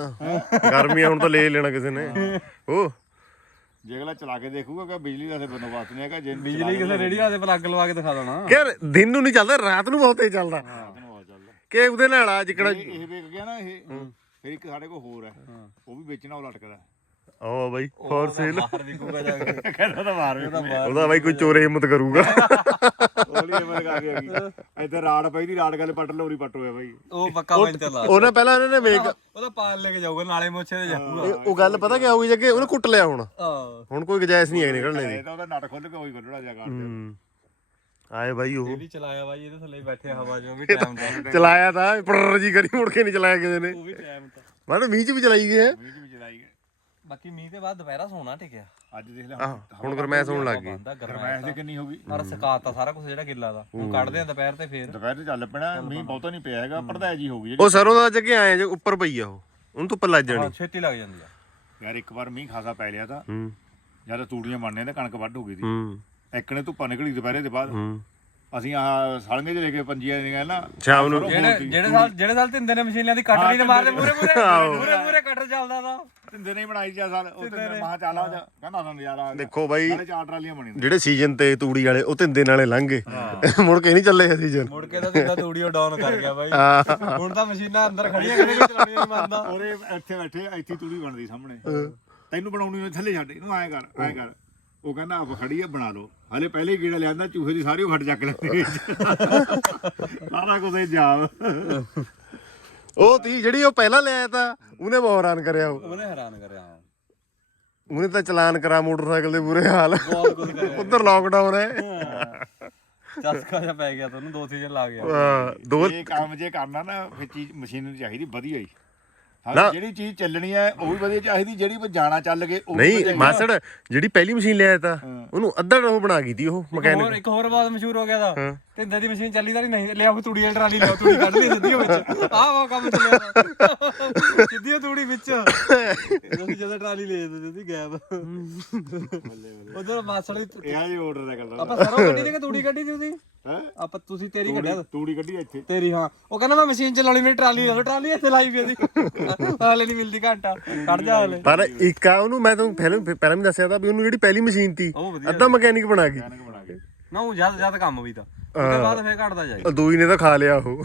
ਗਰਮੀ ਆਉਣ ਤਾਂ ਲੈ ਲੈਣਾ ਕਿਸੇ ਨੇ। ਉਹ ਜੇ ਅਗਲਾ ਚਲਾ ਕੇ ਦੇਖੂਗਾ ਕਿ ਬਿਜਲੀ ਦਾ ਤੇ ਬੰਦੋਬਸਤ ਨਹੀਂ ਹੈਗਾ ਜੇ ਬਿਜਲੀ ਕਿਸੇ ਰੇੜੀਆਂ ਦੇ ਪਲੱਗ ਲਵਾ ਕੇ ਦਿਖਾ ਦੇਣਾ। ਯਾਰ ਦਿਨ ਨੂੰ ਨਹੀਂ ਚੱਲਦਾ ਰਾਤ ਨੂੰ ਬਹੁਤ ਤੇਜ਼ ਚੱਲਦਾ। ਕਿ ਉਹਦੇ ਨਾਲ ਆ ਜਿਕੜਾ ਇਹ ਵੇਚ ਗਿਆ ਨਾ ਇਹ ਫਿਰ ਇੱਕ ਸਾਡੇ ਕੋਲ ਹੋਰ ਹੈ। ਉਹ ਵੀ ਵੇਚਣਾ ਉਹ ਲਟਕਦਾ। ਆਹ ਬਾਈ ਫੋਰ ਸੇਲ। ਬਾਹਰ ਵਿਕੂਗਾ ਜਾ ਕੇ। ਕਹਿੰਦਾ ਤਾਂ ਮਾਰ ਵੀ ਉਹਦਾ ਬਾਈ ਕੋਈ ਚੋਰੇ ਹਿੰਮਤ ਕਰੂਗਾ। ਉਹਲੀ ਕੇ ਗਈ। ਰਾੜ ਪਈ ਦੀ ਰਾੜ ਗੱਲ ਪੱਟ ਲੋਰੀ ਪੱਟ ਹੋਇਆ ਬਾਈ। ਉਹ ਪੱਕਾ ਪੈਂਚਰ ਲਾ। ਉਹਨੇ ਪਹਿਲਾਂ ਇਹਨਾਂ ਨੇ ਮੇਕ ਉਹਦਾ ਪਾਲ ਲੈ ਕੇ ਜਾਊਗਾ ਨਾਲੇ ਮੋਛੇ ਤੇ ਜਾਊਗਾ। ਉਹ ਗੱਲ ਪਤਾ ਕੀ ਹੋਊਗੀ ਜੱਗੇ? ਉਹਨੇ ਕੁੱਟ ਲਿਆ ਹੁਣ। ਹੁਣ ਕੋਈ ਗੁਜਾਇਸ਼ ਨਹੀਂ ਹੈ ਨਿਕਲਣੇ ਦੀ। ਇਹ ਤਾਂ ਉਹਦਾ ਨਟ ਖੁੱਲ ਕੇ ਉਹੀ ਖੁੱਲਣਾ ਜਾ ਕਰ ਹੂੰ। ਆਏ ਬਾਈ ਉਹ। ਇਹ ਵੀ ਚਲਾਇਆ ਬਾਈ ਇਹਦੇ ਥੱਲੇ ਬੈਠੇ ਹਵਾ ਜੋ ਵੀ ਟਾਈਮ ਦਾ ਚਲਾਇਆ ਤਾਂ ਪਰ ਜੀ ਕਰੀ ਮੁੜ ਕੇ ਨਹੀਂ ਚਲਾਇਆ ਕਿਸੇ ਨੇ। ਉਹ ਵੀ ਟਾਈਮ ਤਾਂ। ਮੈਂ ਮੀਂਹ ਚ ਵੀ ਚਲਾਈ ਗਏ ਮੀਂਹ ਚ ਵੀ ਚਲਾਈ ਗਏ ਬਾਕੀ ਮੀਂਹ ਦੇ ਬਾਅਦ ਦੁਪਹਿਰਾ ਸੋਣਾ ਟਿਕਿਆ ਅੱਜ ਦੇਖ ਲੈ ਆਹ ਹੁਣ ਗਰਮੈਸ਼ ਹੋਣ ਲੱਗ ਗਈ। ਬੰਦਾ ਗਰਮੈਸ਼ ਦੀ ਕਿੰਨੀ ਹੋ। ਗਈ ਪਰ ਸਕਾਤਾ ਸਾਰਾ ਕੁਝ ਜਿਹੜਾ ਗਿੱਲਾ ਦਾ। ਹੁਣ ਕੱਢਦੇ ਆ ਦੁਪਹਿਰ ਤੇ ਫੇਰ। ਦੁਪਹਿਰ ਤੇ ਚੱਲ ਪੈਣਾ ਮੀਂਹ ਬਹੁਤਾ ਨਹੀਂ ਪਿਆ ਹੈਗਾ ਪੜਦਾ ਜੀ ਹੋ ਗਈ ਉਹ ਸਰੋਂ ਦਾ ਜੱਗੇ ਆਏ ਜੇ ਉੱਪਰ ਪਈ ਆ ਉਹ। ਉਹਨੂੰ ਧੁੱਪ ਲੱਗ ਜਾਣੀ। ਹਾਂ ਛੇਤੀ ਲੱਗ ਜਾਂਦੀ ਆ। ਯਾਰ ਇੱਕ ਵਾਰ ਮੀਂਹ ਖਾਸਾ ਪੈ ਲਿਆ ਤਾਂ। ਹੂੰ। ਜਦ ਤੂੜੀਆਂ ਬਣਨੇ ਤੇ ਕਣਕ ਵੱਢ ਹੋ ਗਈ ਸੀ ਹੂੰ। ਇੱਕ ਨੇ ਧੁੱਪਾਂ ਨਿਕਲੀ ਦੁਪਹਿਰੇ ਦੇ ਬਾਅਦ। ਹੂੰ। ਅਸੀਂ ਆਹ ਸਾਲਗੇ ਚ ਲੈ ਕੇ ਪੰਜੀਆਂ ਦੀਆਂ ਨਾ ਸ਼ਾਮ ਨੂੰ। ਜਿਹੜੇ ਜਿਹੜੇ ਸਾਲ ਜਿਹੜੇ ਸਾਲ ਤਿੰਦੇ ਨੇ ਮਸ਼ੀਨਾਂ ਦੀ ਕੱਟ ਨਹੀਂ ਤੇ ਮਾਰਦੇ ਮੂਰੇ ਮੂਰੇ ਮੂਰੇ ਮੂਰੇ ਕਟਰ ਚੱਲਦਾ ਦਾ ਤਿੰਦੇ ਨਹੀਂ ਬਣਾਈ ਜਾ ਸਾਲ ਉਹ ਤਿੰਦੇ ਮਹਾ ਚਾਲਾ ਜਾ ਕਹਿੰਦਾ ਹੁੰਦਾ ਨਜ਼ਾਰਾ ਦੇਖੋ ਬਾਈ ਨਾਲੇ ਚਾਰ ਟਰਾਲੀਆਂ ਬਣੀਆਂ ਜਿਹੜੇ ਸੀਜ਼ਨ ਤੇ ਤੂੜੀ ਵਾਲੇ ਉਹ ਤਿੰਦੇ ਨਾਲੇ ਲੰਘ। ਗਏ ਮੁੜ ਕੇ ਨਹੀਂ ਚੱਲੇ ਸੀਜ਼ਨ ਮੁੜ ਕੇ ਤਾਂ ਤਿੰਦਾ ਤੂੜੀਓ ਡਾਊਨ ਕਰ ਗਿਆ ਬਾਈ। ਹਾਂ। ਹੁਣ ਤਾਂ ਮਸ਼ੀਨਾਂ ਅੰਦਰ ਖੜੀਆਂ ਕਿਹੜੇ ਕੋਈ ਚਲਾਉਣੀ ਨਹੀਂ ਮੰਨਦਾ ਉਹਦੇ ਇੱਥੇ ਬੈਠੇ ਇੱਥੇ ਤੂੜੀ ਬਣਦੀ ਸਾਹਮਣੇ। ਤੈਨੂੰ ਬਣਾਉਣੀ ਨਹੀਂ ਥੱਲੇ ਛੱਡ। ਇਹਨੂੰ ਐਂ ਕਰ ਐਂ ਕਰ। ਉਹ ਕਹਿੰਦਾ ਆਪ ਖੜੀ ਆ ਬਣਾ ਲਓ। ਹਲੇ ਪਹਿਲੇ ਹੀ ਕੀੜਾ ਲਿਆਂਦਾ ਚੂਹੇ ਦੀ ਸਾਰੀ ਉਹ ਫਟ ਚੱਕ ਲੈਂਦੇ। ਸਾਰਾ ਕੁਝ ਇਹ ਜਾਮ। ਉਹ ਤੀ ਜਿਹੜੀ ਉਹ ਪਹਿਲਾਂ ਲਿਆਇਆ ਤਾਂ ਉਹਨੇ ਬਹੁਤ ਹੈਰਾਨ ਕਰਿਆ ਉਹ। ਉਹਨੇ ਹੈਰਾਨ ਕਰਿਆ ਉਹਨੇ ਤਾਂ ਚਲਾਨ ਕਰਾ ਮੋਟਰਸਾਈਕਲ ਦੇ ਬੁਰੇ ਹਾਲ। ਬਹੁਤ ਕੁਝ ਕਰਿਆ। ਉਧਰ ਲਾਕਡਾਊਨ ਹੈ। ਚਸਕਾ ਜਿਹਾ ਪੈ ਗਿਆ ਤੁਹਾਨੂੰ ਦੋ ਸੀਜ਼ਨ ਲਾ ਗਿਆ। ਹਾਂ, ਦੋ ਇਹ ਕੰਮ ਜੇ ਕਰਨਾ ਨਾ ਫਿਰ ਚੀਜ਼ ਮਸ਼ੀਨਰੀ ਚਾਹੀਦੀ ਵਧੀਆ ਹੀ। ਹਾਂ ਜਿਹੜੀ ਚੀਜ਼ ਚੱਲਣੀ ਹੈ ਉਹ ਵੀ ਵਧੀਆ ਚਾਹੀਦੀ ਜਿਹੜੀ ਪਰ ਜਾਣਾ ਚੱਲ ਗਏ ਉਹ ਵੀ ਨਹੀਂ ਵਧੀਆ ਮਾਸੜ ਜਿਹੜੀ ਪਹਿਲੀ ਮਸ਼ੀਨ ਲਿਆਇਆ ਤਾਂ ਉਹਨੂੰ ਅੱਧਾ ਉਹ ਬਣਾ ਗਈ ਤੀ ਉਹ ਮਕੈਨਿਕ ਹੋਰ ਇੱਕ ਹੋਰ ਬਾਤ ਮਸ਼ਹੂਰ ਹੋ ਗਿਆ ਦਾ ਤਿੰਦੇ ਦੀ ਮਸ਼ੀਨ ਚੱਲੀ ਤਾਂ ਨਹੀਂ ਲਿਆਓ ਤੂੜੀ ਵਾਲੀ ਟਰਾਲੀ ਲਿਆਓ ਤੂੜੀ ਕੱਢ ਲਈ ਸਿੱਧੀ ਉਹ ਵਿੱਚ। ਆਹ ਵਾ ਕੰਮ ਚੱਲਿਆ ਤਾ। ਸਿੱਧੀ ਉਹ ਤੂੜੀ ਵਿੱਚ। ਤੁਸੀਂ ਜਦੋਂ ਟਰਾਲੀ ਲੈ ਜਾਂਦੇ ਸੀ ਗੈਪ। ਉਧਰ ਮਾਸੜ ਦੀ ਇਹ ਆ ਜੀ ਆਰਡਰ ਦਾ ਕਰਦਾ ਆਪਾਂ ਸਰੋਂ ਕੱਢੀ ਤੇ ਕਿ ਤੂੜੀ ਕੱਢੀ ਸੀ ਤੁਸੀਂ ਹੈ? ਆਪਾਂ ਤੁਸੀਂ ਤੇਰੀ ਕੱਢਿਆ ਤੂੜੀ ਕੱਢੀ ਇੱਥੇ। ਤੇਰੀ ਹਾਂ। ਉਹ ਕਹਿੰਦਾ ਮੈਂ ਮਸ਼ੀਨ ਚਲਾਉਣੀ ਮੇਰੀ ਟਰਾਲੀ ਲਾ ਟਰਾਲੀ ਇੱਥੇ ਲਾਈ ਪਈ ਉਹਦੀ। ਹਾਲੇ ਨਹੀਂ ਮਿਲਦੀ ਘੰਟਾ ਕੱਢ ਜਾ ਹਾਲੇ। ਪਰ ਇੱਕ ਆ ਉਹਨੂੰ ਮੈਂ ਤੁਹਾਨੂੰ ਪਹਿਲਾਂ ਪਹਿਲਾਂ ਵੀ ਦੱਸਿਆ ਤਾਂ ਵੀ ਉਹਨੂੰ ਜਿਹੜੀ ਪਹਿਲੀ ਮਸ਼ੀਨ ਤੀ ਉਹ ਵਧੀਆ ਅੱਧਾ ਮਕੈਨਿਕ ਬਣਾ ਗਈ ਬਣਾ ਨਾ ਉਹ ਜਦ ਜਦ ਕੰਮ ਵੀ ਤਾਂ। ਉਹਦੇ ਬਾਅਦ ਫੇਰ ਘਟਦਾ ਜਾਈ। ਉਹ ਦੂਈ ਨੇ ਤਾਂ ਖਾ ਲਿਆ ਉਹ।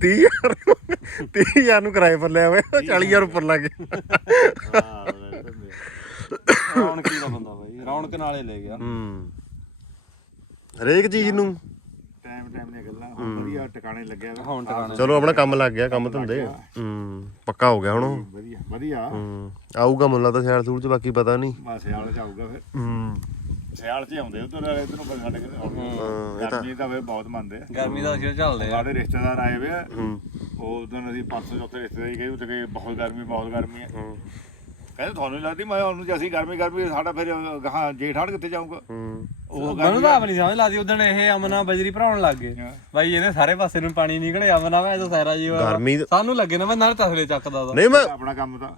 30000 30000 ਨੂੰ ਕਿਰਾਏ ਪਰ ਲਿਆ ਹੋਇਆ 40000 ਉੱਪਰ ਲੱਗ ਗਿਆ ਹਾਂ ਰੌਣਕ ਹੀ ਦਾ ਬੰਦਾ ਬਾਈ। ਰੌਣਕ ਨਾਲੇ ਲੈ ਗਿਆ। ਹੂੰ। ਹਰੇਕ ਚੀਜ਼ ਨੂੰ। ਟਾਈਮ ਟਾਈਮ ਦੀਆਂ ਗੱਲਾਂ। ਹੁਣ ਵਧੀਆ ਟਿਕਾਣੇ ਲੱਗਿਆ ਵਾ। ਹੁਣ ਟਿਕਾਣੇ ਚਲੋ ਆਪਣਾ ਕੰਮ ਲੱਗ ਗਿਆ ਕੰਮ ਧੰਦੇ। ਹੂੰ ਪੱਕਾ ਹੋ ਗਿਆ ਹੁਣ। ਉਹ। ਵਧੀਆ ਵਧੀਆ। ਹੂੰ ਆਊਗਾ ਮੁੱਲਾ ਤਾਂ ਸਿਆਲ ਸੂਲ ਚ ਬਾਕੀ ਪਤਾ ਨਹੀਂ ਬਸ ਸਿਆਲ ਚ ਆਊਗਾ ਫਿਰ। ਹੂੰ। ਸਿਆਲ ਚ ਹੀ ਆਉਂਦੇ ਉਧਰ ਇਧਰ ਨੂੰ ਸਾਡੇ ਕਿਤੇ ਆਉਂਦੇ ਗਰਮੀ ਤਾਂ ਫਿਰ ਬਹੁਤ ਮੰਨਦੇ ਆ। ਗਰਮੀ ਦਾ ਅਸੀਂ ਚੱਲਦੇ ਆ। ਸਾਡੇ ਰਿਸ਼ਤੇਦਾਰ ਆਏ ਵੇ ਆ। ਹੂੰ। ਉਹ ਉਦੋਂ ਅਸੀਂ ਪਰਸੋਂ ਚੌਥੇ ਰਿਸ਼ਤੇਦਾਰੀ ਗਏ ਉੱਥੇ ਗਏ ਬਹੁਤ ਗਰਮੀ ਬਹੁਤ ਗਰਮੀ ਹੈ ਹੂੰ। ਕਹਿੰਦੇ ਤੁਹਾਨੂੰ ਨੀ ਲੱਗਦੀ ਮੈਂ ਉਹਨੂੰ ਜੇ ਅਸੀਂ ਗਰਮੀ ਗਰਮੀ ਸਾਡਾ ਫਿਰ ਗਾਹਾਂ ਜੇਠਾੜ ਕਿੱਥੇ ਜਾਊਗਾ? ਹੂੰ। ਉਹ ਮੈਨੂੰ ਤਾਂ ਆਪਣੀ ਸਮਝ ਲੱਗਦੀ ਉਦੋਂ ਇਹ ਅਮਨਾ ਬਜਰੀ ਭਰਾਉਣ ਲੱਗ ਗਏ। ਬਾਈ ਇਹਨੇ ਸਾਰੇ ਪਾਸੇ ਨੂੰ ਪਾਣੀ ਨਿਕਲੇ ਅਮਨਾ ਮੈਂ ਤਾਂ ਸਾਰਾ ਜੀ। ਗਰਮੀ ਸਾਨੂੰ ਲੱਗੇ ਨਾ ਮੈਂ ਨਾਲ ਤਸਲੇ ਚੱਕਦਾ ਨਹੀਂ ਮੈਂ ਆਪਣਾ ਕੰਮ ਤਾਂ।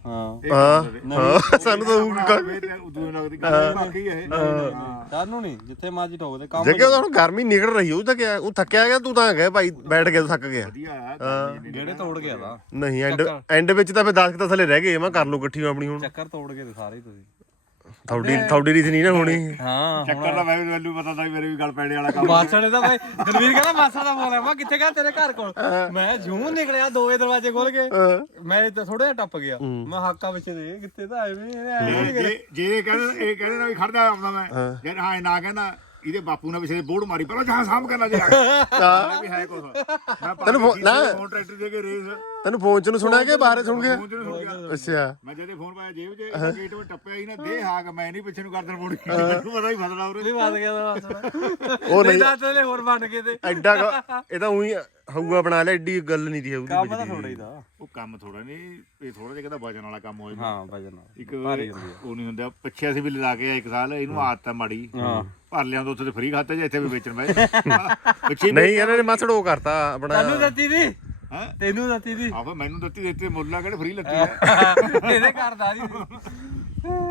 ਹਾਂ। ਸਾਨੂੰ ਤਾਂ ਉਹ ਗਰਮੀ ਬਾਕੀ ਇਹ। ਸਾਨੂੰ ਨਹੀਂ ਜਿੱਥੇ ਮਰਜ਼ੀ ਠੋਕਦੇ ਕੰਮ ਜੱਗੇ ਉਹਦਾ ਹੁਣ ਗਰਮੀ ਨਿਕਲ ਰਹੀ ਉਹ ਤਾਂ ਕਿਆ ਉਹ ਥੱਕਿਆ ਗਿਆ ਤੂੰ ਤਾਂ ਗਿਆ ਭਾਈ ਬੈਠ ਕੇ ਥੱਕ ਗਿਆ। ਗੇੜੇ ਤੋੜ ਗਿਆ ਦਾ ਨਹੀਂ ਐਂਡ ਐਂਡ ਵਿੱਚ ਤਾਂ ਫੇ 10 ਕੁ ਥੱਲੇ ਰਹਿ ਗਏ ਮੈਂ ਕਰ ਲੂ ਇਕੱਠੀ ਆਪਣੀ ਹੁਣ। ਚੱਕਰ ਤੋੜ ਗਏ ਤੇ ਸਾਰੇ ਤੁਸੀਂ। ਥੌਡੀ ਥੌਡੀ ਰੀਸ ਨਹੀਂ ਨਾ ਹੋਣੀ। ਹਾਂ ਚੱਕਰ ਦਾ ਮੈਂ ਵੈਲਿਊ ਪਤਾ ਤਾਂ ਮੇਰੇ ਵੀ ਗੱਲ ਪੈਣੇ ਵਾਲਾ ਕੰਮ ਮਾਸਾ ਨੇ ਤਾਂ ਬਾਈ ਦਲਵੀਰ ਕਹਿੰਦਾ ਮਾਸਾ ਦਾ ਬੋਲਿਆ ਮੈਂ ਕਿੱਥੇ ਗਿਆ ਤੇਰੇ ਘਰ ਕੋਲ? ਮੈਂ ਜੂੰ ਨਿਕਲਿਆ ਦੋਵੇਂ ਦਰਵਾਜ਼ੇ ਖੋਲ ਕੇ। ਮੈਂ ਇੱਥੇ ਥੋੜਾ ਜਿਹਾ ਟੱਪ ਗਿਆ। ਮੈਂ ਹਾਕਾ ਵਿੱਚ ਦੇ ਕਿੱਥੇ ਤਾਂ ਵੀ। ਨੀ ਜੇ ਕਹਿੰਦੇ ਇਹ ਕਹਿੰਦੇ ਨਾ ਵੀ ਖੜਦਾ ਆਉਂਦਾ ਮੈਂ। ਜੇ ਹਾਂ ਇਹ ਨਾ ਕਹਿੰਦਾ ਇਹਦੇ ਬਾਪੂ ਨੇ ਪਿਛੇ ਬੋਰਡ ਮਾਰੀ। ਪਹਿਲਾਂ ਜਹਾਂ ਸਾਹਮ ਕਰਨਾ ਜੇ ਆ ਵੀ ਹੈ। ਕੁਛ। ਮੈਂ ਤੈਨੂੰ ਨਾ। ਫੋਨ ਟਰੈਕਟਰ ਦੇ ਕੇ ਰੇਸ ਤੈਨੂੰ ਫੋਨ ਚ ਨੂੰ ਸੁਣਿਆ ਕਿ ਬਾਹਰ ਸੁਣ ਗਿਆ ਫੋਨ ਚ ਨੀ ਸੁਣ ਗਿਆ ਅੱਛਾ। ਮੈਂ ਜਦੇ ਫੋਨ ਪਾਇਆ ਜੇਬ 'ਚ ਇਹਦਾ ਗੇਟ 'ਤੇ ਟੱਪਿਆ ਹੀ ਨਾ ਦੇ ਹਾਕ ਮੈਂ ਨਹੀਂ ਪਿੱਛੇ ਨੂੰ ਕਰਦਾ ਮੁੜ ਕੇ ਮੈਨੂੰ ਪਤਾ ਹੀ ਫਸਣਾ ਉਰੇ। ਨਹੀਂ ਵੱਧ ਗਿਆ ਤਾਂ ਉਹ ਨਹੀਂ। ਤਾਂ ਲੈ ਹੋਰ ਬਣ ਕੇ ਤੇ ਐਡਾ ਕੁ- ਇਹ ਤਾਂ ਉਹੀ ਹਊਗਾ ਬਣਾ ਲਿਆ ਐਡੀ ਗੱਲ ਨਹੀਂ ਦੀ ਹੋਊਗੀ ਕੰਮ ਤਾਂ ਥੋੜਾ ਹੀ ਦਾ। ਉਹ ਕੰਮ ਥੋੜਾ ਨਹੀਂ ਇਹ ਥੋੜਾ ਜਿਹਾ ਕਹਿੰਦਾ ਵਜਨ ਵਾਲਾ ਕੰਮ ਹੋਏ ਹਾਂ ਵਜਨ ਇੱਕ ਉਹ ਨਹੀਂ ਹੁੰਦਾ ਪਿੱਛੇ ਅਸੀਂ ਵੀ ਲਾ ਕੇ ਆਏ ਇੱਕ ਸਾਲ ਇਹਨੂੰ ਆਦਤ ਆ ਮਾੜੀ। ਹਾਂ। ਭਰ ਲਿਆਉਂਦਾ ਉੱਥੇ ਤੇ ਫ੍ਰੀ ਖਾਤੇ ਜੇ ਇੱਥੇ ਵੀ ਵੇਚਣ ਬੈ ਪਿੱਛੇ ਨਹੀਂ ਇਹਨਾਂ ਨੇ ਮਸੜ ਉਹ ਕਰਤਾ ਆਪਣਾ। ਤੈਨੂੰ ਦਿੱਤੀ ਦੀ? ਹਾਂ? ਤੈਨੂੰ ਦਿੱਤੀ ਦੀ। ਆਪ ਮੈਨੂੰ ਦਿੱਤੀ ਦਿੱਤੀ ਮੁੱਲਾ ਕਿਹੜੇ ਫ੍ਰੀ ਲੱਤੀ ਆ। ਇਹਦੇ ਘਰ ਦਾ ਦੀ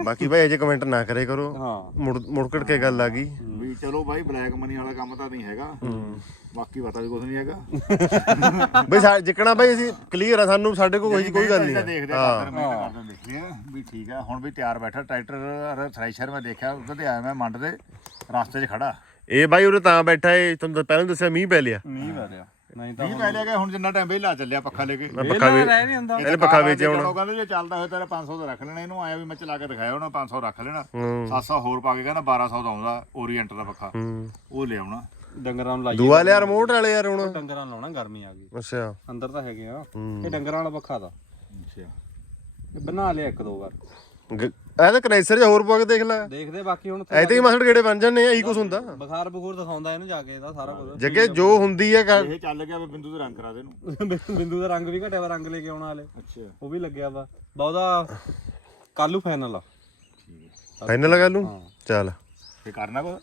ਬਾਕੀ ਭਾਈ ਅਜੇ ਕਮੈਂਟ ਨਾ ਕਰੇ ਕਰੋ। ਹਾਂ। ਮੁੜ ਮੁੜ ਕੜ ਕੇ ਗੱਲ ਆ ਗਈ। ਵੀ ਚਲੋ ਭਾਈ ਬਲੈਕ ਮਨੀ ਵਾਲਾ ਕੰਮ ਤਾਂ ਨਹੀਂ ਹੈਗਾ। ਬਾਕੀ ਪਤਾ ਵੀ ਕੁਝ ਨਹੀਂ ਹੈਗਾ। ਬਈ ਸਾ- ਜਿੱਕਣਾ ਭਾਈ ਅਸੀਂ ਕਲੀਅਰ ਆ ਸਾਨੂੰ ਸਾਡੇ ਕੋਲ ਕੋਈ ਕੋਈ ਗੱਲ ਨਹੀਂ ਦੇਖਦੇ ਹੈ। ਆ ਮੈਂ ਤਾਂ ਕਰਦੇ ਦੇਖਦੇ ਆ? ਵੀ ਠੀਕ ਆ ਹੁਣ ਵੀ ਤਿਆਰ ਬੈਠਾ ਟਰੈਕਟਰ ਥ੍ਰੈਸ਼ਰ ਮੈਂ ਦੇਖਿਆ ਉਹਦੇ ਆਇਆ ਮੈਂ ਮੰਡ ਦੇ ਰਸਤੇ 'ਚ ਖੜਾ। ਇਹ ਭਾਈ ਉਰੇ ਤਾਂ ਬੈਠਾ ਏ ਤੁਹਾਨੂੰ ਤਾਂ ਪਹਿਲਾਂ ਦੱਸਿਆ ਮੀਂਹ ਪੈ ਲਿਆ। ਮੀਂਹ ਪੈ ਰਿਹਾ ਨਹੀਂ ਤਾਂ ਵੀ ਪੈ ਲਿਆ ਗਿਆ ਹੁਣ ਜਿੰਨਾ ਟਾਈਮ ਵਿਹਲਾ ਚੱਲਿਆ ਪੱਖਾ ਲੈ ਕੇ। ਮੈਂ ਪੱਖਾ ਵੀ ਰਹਿ ਨਹੀਂ ਹੁੰਦਾ। ਇਹਨੇ ਪੱਖਾ ਵੇਚਿਆ ਹੁਣ। ਕਹਿੰਦੇ ਜੇ ਚੱਲਦਾ ਹੋਇਆ ਤੇਰਾ 500 ਦਾ ਰੱਖ ਲੈਣਾ ਇਹਨੂੰ ਆਇਆ ਵੀ ਮੈਂ ਚਲਾ ਕੇ ਦਿਖਾਇਆ ਉਹਨਾਂ 500 ਰੱਖ ਲੈਣਾ। ਹੂੰ। 700 ਹੋਰ ਪਾ ਕੇ ਕਹਿੰਦਾ 1200 ਦਾ ਆਉਂਦਾ ਓਰੀਐਂਟ ਦਾ ਪੱਖਾ। ਹੂੰ। ਉਹ ਲਿਆਉਣਾ ਡੰਗਰਾਂ ਨੂੰ ਲਾਈਏ ਦੂਆ ਲਿਆ ਰਿਮੋਟ ਵਾਲੇ ਯਾਰ ਹੁਣ। ਡੰਗਰਾਂ ਨੂੰ ਲਾਉਣਾ ਗਰਮੀ ਆ ਗਈ। ਅੱਛਾ। ਅੰਦਰ ਤਾਂ ਹੈਗੇ ਆ। ਹੂੰ। ਇਹ ਡੰਗਰਾਂ ਵਾਲਾ ਪੱਖਾ ਦਾ। ਅੱਛਾ। ਇਹ ਬਣਾ ਲਿਆ ਇੱਕ ਦੋ ਵਾਰ। ਗ- ਇਹ ਤਾਂ ਕਨੈਸਰ ਜਿਹਾ ਹੋਰ ਪਾ ਕੇ ਦੇਖ ਲੈ। ਦੇਖਦੇ ਬਾਕੀ ਹੁਣ ਐ ਤੇ ਹੀ ਮਸੜ ਗੇੜੇ ਬਣ ਜਾਂਦੇ ਆ ਇਹੀ ਕੁਝ ਹੁੰਦਾ। ਬੁਖਾਰ ਬਖੂਰ ਦਿਖਾਉਂਦਾ ਇਹਨੂੰ ਜਾ ਕੇ ਇਹਦਾ ਸਾਰਾ ਕੁਝ ਜੱਗੇ ਜੋ ਹੁੰਦੀ ਹੈ ਇਹ ਚੱਲ ਗਿਆ ਵੀ ਬਿੰਦੂ ਦੇ ਰੰਗ ਕਰਾ ਦੇ ਇਹਨੂੰ। ਬਿੰਦੂ ਦਾ ਰੰਗ ਵੀ ਘਟਿਆ ਵਾ ਰੰਗ ਲੈ ਕੇ ਆਉਣਾ ਹਲੇ ਅੱਛਾ। ਉਹ ਵੀ ਲੱਗਿਆ ਵਾ। ਬਹੁਤਾ ਕੱਲੂ ਫਾਈਨਲ ਆ। ਫਾਈਨਲ ਲਗਾ ਲੂੰ ਹਾਂ। ਚੱਲ। ਫੇ ਕਰਨਾ ਕੋ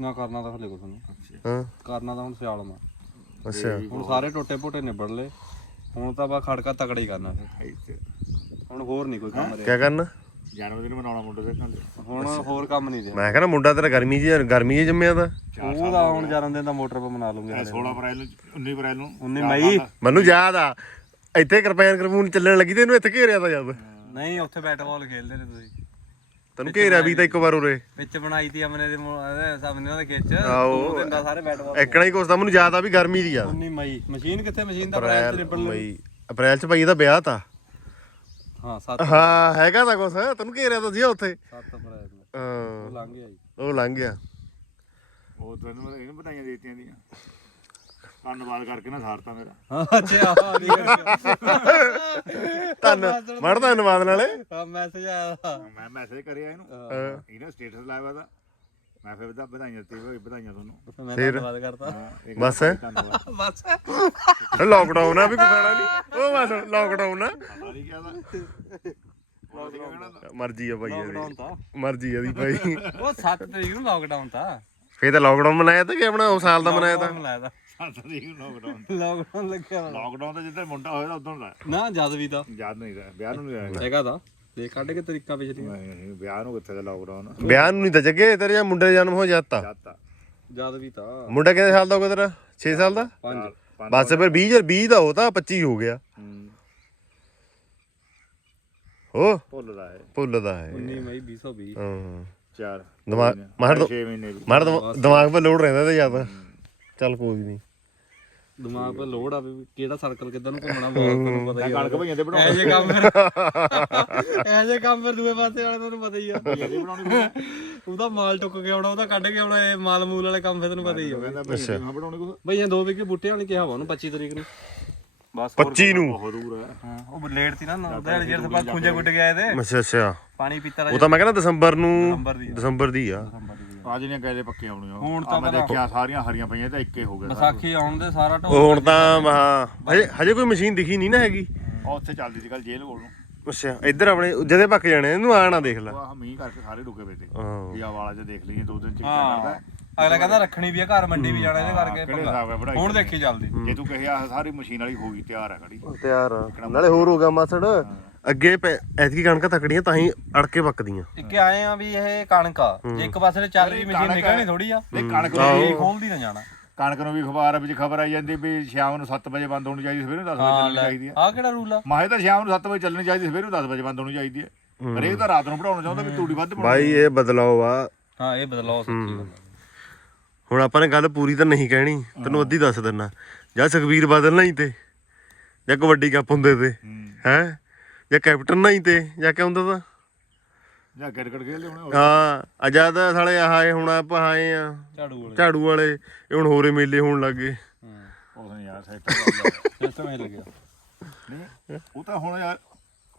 ਨਾ ਕਰਨਾ ਤਾਂ ਹਲੇ ਕੁਝ ਨਹੀਂ। ਅੱਛਾ। ਹਾਂ। ਕਰਨਾ ਤਾਂ ਹੁਣ ਸਿਆਲ ਮਾ ਅੱਛਾ। ਹੁਣ ਸਾਰੇ ਟੋਟੇ ਭੋਟੇ ਨਿਬੜ ਲਏ। ਹੁਣ ਤਾਂ ਬਾ ਖੜਕਾ ਤਕੜਾ ਹੀ ਕਰਨਾ। ਹੁਣ ਹੋਰ ਨਹੀਂ ਕੋਈ ਕੰਮ ਰਿਹਾ। ਕੀ ਕਰਨਾ? ਜਨਮ ਦਿਨ ਮਨਾਉਣਾ ਮੁੰਡੇ ਦੇ ਨਾਲ ਹੁਣ ਹੋਰ ਕੰਮ ਨਹੀਂ ਰਿਹਾ। ਮੈਂ ਕਹਿੰਦਾ ਮੁੰਡਾ ਤੇਰਾ ਗਰਮੀ ਜੀ ਗਰਮੀ ਜੀ ਜੰਮਿਆ ਦਾ ਹੁਣ ਜਨਮ ਦਿਨ ਦਾ ਮੋਟਰ ਪਾ ਮਨਾ ਲੂੰਗੇ ਹਲੇ 16 ਅਪ੍ਰੈਲ ਨੂੰ 19 ਅਪ੍ਰੈਲ ਨੂੰ 19 ਮਈ। ਮੈਨੂੰ ਯਾਦ ਆ। ਇੱਥੇ ਕਿਰਪਾਨ ਕਰਪੂਨ ਚੱਲਣ ਲੱਗੀ ਤੇ ਇਹਨੂੰ ਇੱਥੇ ਘੇਰਿਆ ਤਾਂ ਜਦ। ਨਹੀਂ ਉੱਥੇ ਬੈਟ ਬਾਲ ਖੇਲਦੇ ਨੇ ਤੁਸੀਂ। ਤੈਨੂੰ ਘੇਰਿਆ ਵੀ ਤਾਂ ਇੱਕ ਵਾਰ ਉਰੇ। ਵਿੱਚ ਬਣਾਈ ਤੀ ਅਮਨੇ ਦੇ ਮੋ- ਇਹਦੇ ਸਾਹਮਣੇ ਦੇ ਖਿੱਚ। ਦੋ ਦਿਨ ਦਾ ਸਾਰੇ ਬੈਟ ਬਾਲ ਐਕਣਾ ਹੀ ਤਾਂ ਮੈਨੂੰ ਯਾਦ ਆ ਵੀ ਗਰਮੀ ਦੀ ਆ। 19 ਮਈ। ਮਸ਼ੀਨ ਕਿੱਥੇ ਮਸ਼ੀਨ ਦਾ ਅਪ੍ਰੈਲ ਚ ਨਿਬੜ ਲਈ ਮਈ। ਅਪ੍ਰੈਲ ਚ ਭਾਈ ਇਹਦਾ ਵਿਆਹ ਤਾਂ। ਹਾਂ 7 ਹਾਂ ਹੈਗਾ ਤਾਂ ਕੁਛ ਤੈਨੂੰ ਘੇਰਿਆ ਤਾਂ ਸੀ ਉੱਥੇ? 7 ਅਪ੍ਰੈਲ ਨੂੰ ਹਾਂ। ਉਹ ਲੰਘ ਗਿਆ ਜੀ। ਉਹ ਲੰਘ ਗਿਆ। ਉਹ ਤੈਨੂੰ ਇਹਨੂੰ ਵਧਾਈਆਂ ਦੇਤੀਆਂ ਦੀਆਂ। ਧੰਨਵਾਦ ਕਰਕੇ ਨਾ ਸਾਰਤਾ ਮੇਰਾ। ਹਾਂ ਅੱਛਾ ਆ ਧੰਨ ਮੜ ਧੰਨਵਾਦ ਨਾਲੇ। ਹਾਂ ਮੈਸੇਜ ਆਇਆ ਤਾ। ਮੈਂ ਮੈਸੇਜ ਕਰਿਆ ਇਹਨੂੰ। ਇਹਨੇ ਸਟੇਟਸ ਲਾਇਆ ਵਾ ਮੈਂ ਫਿਰ ਵਧਾ- ਵਧਾਈਆਂ ਦਿੱਤੀ ਭਾਈ ਵਧਾਈਆਂ ਤੁਹਾਨੂੰ। ਮੈਂ ਧੰਨਵਾਦ ਕਰਤਾ। ਹਾਂ, ਇਹ ਬਸ? ਧੰਨਵਾਦ। ਬਸ। ਲਾਕਡਾਊਨ ਆ ਵੀ ਕੋਈ ਖਾਣਾ ਨਹੀਂ। ਉਹ ਬਸ ਲਾਕਡਾਊਨ ਆ। ਪਤਾ ਨਹੀਂ ਸੀਗਾ ਕਹਿਣਾ ਮਰਜ਼ੀ ਆ ਭਾਈ ਲਾਕਡਾਊਨ ਇਹਦੀ ਤਾਂ। ਮਰਜ਼ੀ ਆ ਦੀ ਭਾਈ। ਉਹ 7 ਤਰੀਕ ਨੂੰ ਲਾਕਡਾਊਨ ਤਾਂ। ਫੇਰ ਤਾਂ ਲਾਕਡਾਊਨ ਮਨਾਇਆ ਤਾਂ ਕਿ ਆਪਣਾ ਉਹ ਸਾਲ ਦਾ ਮਨਾਇਆ ਤਾਂ? ਲਾਇਆ ਲੋਕਡਾਊਨ ਲਾਕਡਾਊਨ ਲੱਗਿਆ। ਲੋਕਡਾਊਨ ਤਾਂ ਜਿੱਦਾਂ ਮੁੰਡਾ ਹੋਇਆ ਉਦੋਂ ਦਾ। ਨਾ ਜਦ ਵੀ ਤਾਂ। ਯਾਦ ਨਹੀਂ ਰਿਹਾ ਵਿਆਹ ਨੂੰ ਨਹੀਂ ਰਿਹਾ। ਹੈਗਾ ਤਾਂ। ਦੇ ਕੱਢ ਕੇ ਤਰੀਕਾ ਪਿਛਲੀ ਨਹੀਂ, ਵਿਆਹ ਨੂੰ ਕਿੱਥੇ ਦਾ ਲੋਕਡਾਊਨ ਵਿਆਹ ਨੂੰ ਨਹੀਂ ਤਾਂ ਜੱਗੇ ਤੇਰੇ ਜਾਂ ਮੁੰਡੇ ਦਾ ਜਨਮ ਹੋ ਜਾਤਾ ਜਾਤਾ ਜਦ ਵੀ ਤਾਂ। ਮੁੰਡਾ ਕਿੰਨੇ ਸਾਲ ਦਾ ਹੋ ਗਿਆ ਤੇਰਾ 6 ਸਾਲ ਦਾ? 5 ਬਸ ਫਿਰ 20 20 ਦਾ ਹੋ ਤਾਂ 25 ਹੋ ਗਿਆ। ਹੋ। ਭੁੱਲਦਾ ਹੈ ਭੁੱਲਦਾ ਹੈ 19 ਮਈ 2020 ਹਾਂ। ਚਾਰ। ਦਿਮਾਗ ਮਾਰ ਦੋ 6 ਮਹੀਨੇ ਦੀ। ਮਾਰ ਦਿਮਾ- ਦਿਮਾਗ 'ਤੇ ਲੋਡ ਰਹਿੰਦਾ ਤੇ ਜ਼ਿਆਦਾ ਚੱਲ ਕੋਈ ਨਹੀਂ ਦਿਮਾਗ 'ਤੇ ਲੋਡ ਆ ਵੀ ਕਿਹੜਾ ਸਰਕਲ ਕਿੱਧਰ ਨੂੰ ਘੁੰਮਣਾ ਬਹੁਤ ਤੁਹਾਨੂੰ ਪਤਾ ਹੀ ਆ। ਕਣਕ ਭਈਆਂ ਦੇ ਬਣਾਉਣੇ ਇਹ ਜੇ ਕੰਮ ਫਿਰ। ਇਹ ਜੇ ਕੰਮ ਫਿਰ ਦੂਏ ਪਾਸੇ ਵਾਲੇ ਤੁਹਾਨੂੰ ਪਤਾ ਹੀ ਆ। ਭਈਆਂ ਦੇ ਬਣਾਉਣੇ ਉਹਦਾ ਮਾਲ ਟੁੱਕ ਕੇ ਆਉਣਾ ਉਹਦਾ ਕੱਢ ਕੇ ਆਉਣਾ ਇਹ ਮਾਲ ਮੂਲ ਵਾਲੇ ਕੰਮ ਫਿਰ ਤੈਨੂੰ ਪਤਾ ਹੀ ਆ। ਕਹਿੰਦਾ ਭਈਆਂ ਦੇ ਬਣਾਉਣੇ ਕੁਛ। ਬਈਆਂ ਦੋ ਵਿਕੇ ਬੂਟਿਆਂ ਵਾਲੀ ਕਿਹਾ ਵਾ ਉਹਨੂੰ 25 ਤਰੀਕ ਨੂੰ। ਬਸ 25 ਨੂੰ? ਬਹੁਤ ਦੂਰ ਹੈ ਹਾਂ ਉਹ ਲੇਟ ਸੀ ਨਾ ਉਹਦੇ ਜਿਹੜੇ ਤੋਂ ਬਾਅਦ ਖੁੰਝੇ ਗੁੱਟ ਗਿਆ ਇਹਦੇ ਅੱਛਾ ਅੱਛਾ। ਪਾਣੀ ਪੀਤਾ ਉਹ ਤਾਂ ਮੈਂ ਕਹਿੰਦਾ ਦਸੰਬਰ ਨੂੰ ਦਸੰਬਰ ਦੀ ਆ। ਆ ਜਿਹੜੀਆਂ ਗੈਲੇ ਪੱਕੇ ਆਉਣੀਆਂ ਹੁਣ ਆਹ ਤਾਂ ਮੈਂ ਪਤਾ- ਦੇਖਿਆ ਸਾਰੀਆਂ ਹਰੀਆਂ ਪਈਆਂ ਤਾਂ ਇੱਕੇ ਹੋ ਗਏ ਸਾਰੇ। ਵਿਸਾਖੀ ਆਉਣ ਦੇ ਸਾਰਾ ਢੋ ਉਹ ਹੁਣ ਤਾਂ ਹਾਂ ਹਜੇ ਹਜੇ ਕੋਈ ਮਸ਼ੀਨ ਦਿਖੀ ਨਹੀਂ ਨਾ ਹੈਗੀ। ਉਹ ਉੱਥੇ ਚੱਲਦੀ ਸੀ ਕੱਲ ਜੇਲ੍ਹ ਕੋਲ ਨੂੰ। ਅੱਛਾ ਇੱਧਰ ਆਪਣੇ ਜਦੇ ਪੱਕ ਜਾਣੇ ਇਹਨੂੰ ਆਣਾ ਦੇਖ ਲੈ। ਉਹ ਆਹ ਮੀਂਹ ਕਰਕੇ ਸਾਰੇ ਰੁਕੇ ਪਏ ਤੇ। ਹਾਂ। ਵਾਲਾ ਚ ਦੇਖ ਲਈਏ ਦੋ ਦਿਨ ਚ ਕੀ ਹਾਂ। ਕਰਦਾ ਅਗਲਾ ਕਹਿੰਦਾ ਰੱਖਣੀ ਵੀ ਆ ਘਰ ਮੰਡੀ ਵੀ ਜਾਣਾ ਇਹਦੇ ਕਰਕੇ ਕਿਹੜੇ ਬਣਾਈ ਹੁਣ ਦੇਖੀ ਚੱਲਦੀ। ਜੇ ਤੂੰ ਕਹੇ ਆ ਸਾਰੀ ਮਸ਼ੀਨ ਵਾਲੀ ਹੋ ਗਈ ਤਿਆਰ ਆ ਖੜੀ। ਤਿਆਰ ਆ। ਨਾਲੇ ਹੋਰ ਹੋ ਗਿਆ ਮਾਸੜ। ਅੱਗੇ ਪੈ- ਐਤਕੀ ਕਣਕਾਂ ਤਕੜੀਆਂ ਤਾਂ ਹੀ ਅੜ ਕੇ ਪੱਕਦੀਆਂ। ਇੱਕੇ ਆਏ ਆ ਵੀ ਇਹ ਕਣਕ ਆ ਜੇ ਇੱਕ ਪਾਸੇ ਤੇ ਚੱਲ ਰਹੀ ਮਸ਼ੀਨ ਨਿਕਲਣੀ। ਥੋੜੀ ਆ ਨਹੀਂ ਕਣਕ ਇਹ ਖੋਲਦੀ ਨਾ ਜਾਣਾ। ਕਣਕ ਨੂੰ ਵੀ ਅਖਬਾਰ ਵਿੱਚ ਖਬਰ ਆਈ ਜਾਂਦੀ ਵੀ ਸ਼ਾਮ ਨੂੰ 7 ਵਜੇ ਬੰਦ ਹੋਣੀ ਚਾਹੀਦੀ ਸਵੇਰੇ 10 ਵਜੇ ਚੱਲਣੀ ਚਾਹੀਦੀ ਹੈ ਆ ਕਿਹੜਾ ਰੂਲ ਆ? ਮਾਹੇ ਤਾਂ ਸ਼ਾਮ ਨੂੰ 7 ਵਜੇ ਚੱਲਣੀ ਚਾਹੀਦੀ ਸਵੇਰੇ 10 ਵਜੇ ਬੰਦ ਹੋਣੀ ਚਾਹੀਦੀ ਹੈ। ਹਰੇਕ ਤਾਂ ਰਾਤ ਨੂੰ ਪੜਾਉਣਾ ਚਾਹੁੰਦਾ ਵੀ ਤੂੜੀ ਵੱਧ ਬਣਾਉਣੀ ਬਾਈ ਇਹ ਬਦਲਾਓ ਆ। ਹਾਂ ਇਹ ਬਦਲਾਅ ਸੱਚੀ ਗੱਲ ਆ। ਹੁਣ ਆਪਾਂ ਨੇ ਗੱਲ ਪੂਰੀ ਤਾਂ ਨਹੀਂ ਕਹਿਣੀ ਤੈਨੂੰ ਅੱਧੀ ਦੱਸ ਦਿੰਨਾ। ਜਾਂ ਸੁਖਵੀਰ ਬਾਦਲ ਨਹੀਂ ਤੇ ਜਾਂ ਕਬੱਡੀ ਕੱਪ ਹੁੰਦੇ ਤੇ ਹੂੰ। ਹੈ? ਜਾਂ ਕੈਪਟਨ ਨਹੀਂ ਤੇ ਜਾਂ ਕਿਉਂ ਹੁੰਦਾ ਤਾਂ ਜਾਂ ਕ੍ਰਿਕਟ ਖੇਡਦੇ ਹੋਣੇ। ਹਾਂ ਆਜ਼ਾਦ ਸਾਲੇ ਆਏ ਹੁਣ ਆਪਾਂ ਆਏ ਆ। ਝਾੜੂ ਵਾਲੇ। ਝਾੜੂ ਵਾਲੇ ਇਹ ਹੁਣ ਹੋਰੇ ਮੇਲੇ ਹੋਣ ਲੱਗੇ ਹਾਂ। ਉਸ ਨੇ ਯਾਰ ਸੈਟ ਕਰ ਲਿਆ। ਸਿਸਟਮ ਹਿੱਲ ਗਿਆ ਨਹੀਂ ਉਹ ਤਾਂ ਹੁਣ ਯਾਰ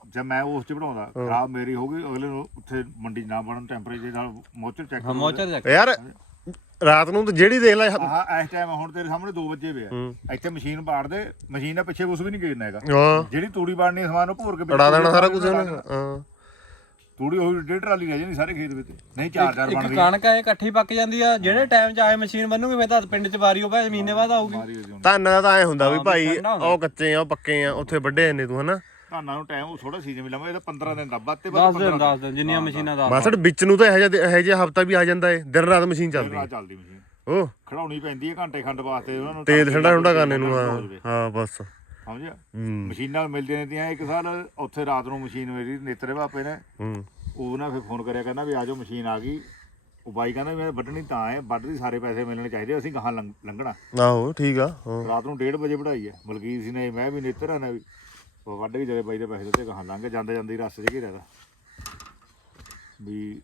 ਜੇ ਮੈਂ ਉਸ ਚ ਬਣਾਉਂਦਾ ਖਰਾਬ ਮੇਰੀ ਹੋ ਗਈ ਅਗਲੇ ਨੂੰ ਉੱਥੇ ਮੰਡੀ ਨਾ ਬਣਨ ਟੈਂਪਰੇਚਰ ਨਾਲ ਮੋਚਰ ਚੈੱਕ ਹਾਂ ਮੋਚਰ ਜਾ ਯਾਰ ਰਾਤ ਨੂੰ ਤਾਂ ਜਿਹੜੀ ਦੇਖ ਲੈ ਆਹ ਇਸ ਟਾਈਮ ਹੁਣ ਤੇਰੇ ਸਾਹਮਣੇ 2 ਵਜੇ ਪਿਆ। ਇੱਥੇ ਮਸ਼ੀਨ ਬਾੜ ਦੇ ਮਸ਼ੀਨ ਦੇ ਪਿੱਛੇ ਕੁਝ ਵੀ ਨਹੀਂ ਗੇਰਨਾ ਹੈਗਾ ਹਾਂ ਜਿਹੜੀ ਤੂੜੀ ਬਾੜਨੀ ਹੈ ਸਮਾਨ ਉਹ ਭੋਰ ਕੇ ਵਿੱਚ ਅੜਾ ਦੇਣਾ ਸਾਰਾ ਕੁਝ ਉਹਨੇ। ਹਾਂ ਤੂੜੀ ਹੋਈ ਡੇਢ ਟਰਾਲੀ ਰਹਿ ਜਾਂਦੀ ਸਾਰੇ ਖੇਤ ਵਿੱਚ ਨਹੀਂ ਚਾਰ ਚਾਰ ਇੱਕ ਬਣਦੀ ਕਣਕ ਇਹ ਇਕੱਠੀ ਪੱਕ ਜਾਂਦੀ ਆ ਜਿਹੜੇ ਟਾਈਮ 'ਚ ਆਏ ਮਸ਼ੀਨ ਬੰਨੂਗੇ ਫੇਰ ਤਾਂ ਪਿੰਡ 'ਚ ਵਾਰੀ ਉਹ ਭਾਵੇਂ ਮਹੀਨੇ ਬਾਅਦ ਆਊਗੀ। ਧੰਨ ਦਾ ਤਾਂ ਐ ਹੁੰਦਾ ਵੀ ਭਾਈ। ਉਹ ਕੱਚੇ ਆ ਉਹ ਪੱਕੇ ਆ ਉੱਥੇ ਵੱਡੇ ਨੇ ਤੂੰ ਹਨਾ ਧਾਨਾਂ ਨੂੰ ਟਾਈਮ ਉਹ ਥੋੜਾ ਸੀਜ਼ਨ ਵੀ ਲੰਮਾ ਇਹਦਾ 15 ਦਿਨ ਦਾ ਵੱਧ ਤੇ 10 ਦਿਨ 10 ਦਿਨ ਜਿੰਨੀਆਂ ਮਸ਼ੀਨਾਂ ਦਾ ਮਾਸੜ ਵਿੱਚ ਨੂੰ ਤਾਂ ਇਹੋ ਜਿਹਾ ਇਹੋ ਜਿਹਾ ਹਫਤਾ ਵੀ ਆ ਜਾਂਦਾ ਏ ਦਿਨ ਰਾਤ ਮਸ਼ੀਨ ਚੱਲਦੀ ਰਾਤ ਚੱਲਦੀ ਮਸ਼ੀਨ। ਉਹ ਖੜਾਉਣੀ ਪੈਂਦੀ ਹੈ ਘੰਟੇ ਖੰਡ ਵਾਸਤੇ ਉਹਨਾਂ ਨੂੰ ਤੇਲ ਠੰਡਾ ਠੰਡਾ ਕਰਨੇ ਨੂੰ ਹੋ ਹਾਂ। ਹਾਂ ਬਸ। ਸਮਝਿਆ? ਹੂੰ। ਮਸ਼ੀਨਾਂ ਮਿਲਦੀਆਂ ਨੇ ਤੀਆਂ ਇੱਕ ਸਾਲ ਉੱਥੇ ਰਾਤ ਨੂੰ ਮਸ਼ੀਨ ਮੇਰੀ ਨੇਤਰੇ ਭਾਪੇ ਨੇ। ਹੂੰ। ਉਹ ਨਾ ਫਿਰ ਫੋਨ ਕਰਿਆ ਕਹਿੰਦਾ ਵੀ ਆ ਜਾਓ ਮਸ਼ੀਨ ਆ ਗਈ। ਉਹ ਬਾਈ ਕਹਿੰਦਾ ਵੀ ਮੈਂ ਵੱਢਣੀ ਤਾਂ ਹੈ ਵੱਢਦੀ ਸਾਰੇ ਪੈਸੇ ਮਿਲਣੇ ਚਾਹੀਦੇ ਅਸੀਂ ਗਾਹਾਂ ਲੰਘ- ਲੰਘਣਾ ਆਹੋ ਠੀਕ ਆ ਹਾਂ। ਰਾਤ ਨੂੰ 1:30 ਵਜੇ ਵਢਾਈ ਹੈ ਮਲਕੀਤ ਸੀ ਨੇ ਮੈਂ ਵੀ ਨੇਤਰਾ ਨੇ ਵੀ। ਉਹ ਵੱਢ ਕੇ ਜਵੇ ਬਾਈ ਦੇ ਪੈਸੇ ਦਿੱਤੇ ਕਹਾਂ ਲੰਘ ਜਾਂਦੇ ਜਾਂਦੇ ਰਸਤੇ 'ਚ ਘੇਰਿਆ ਵੀ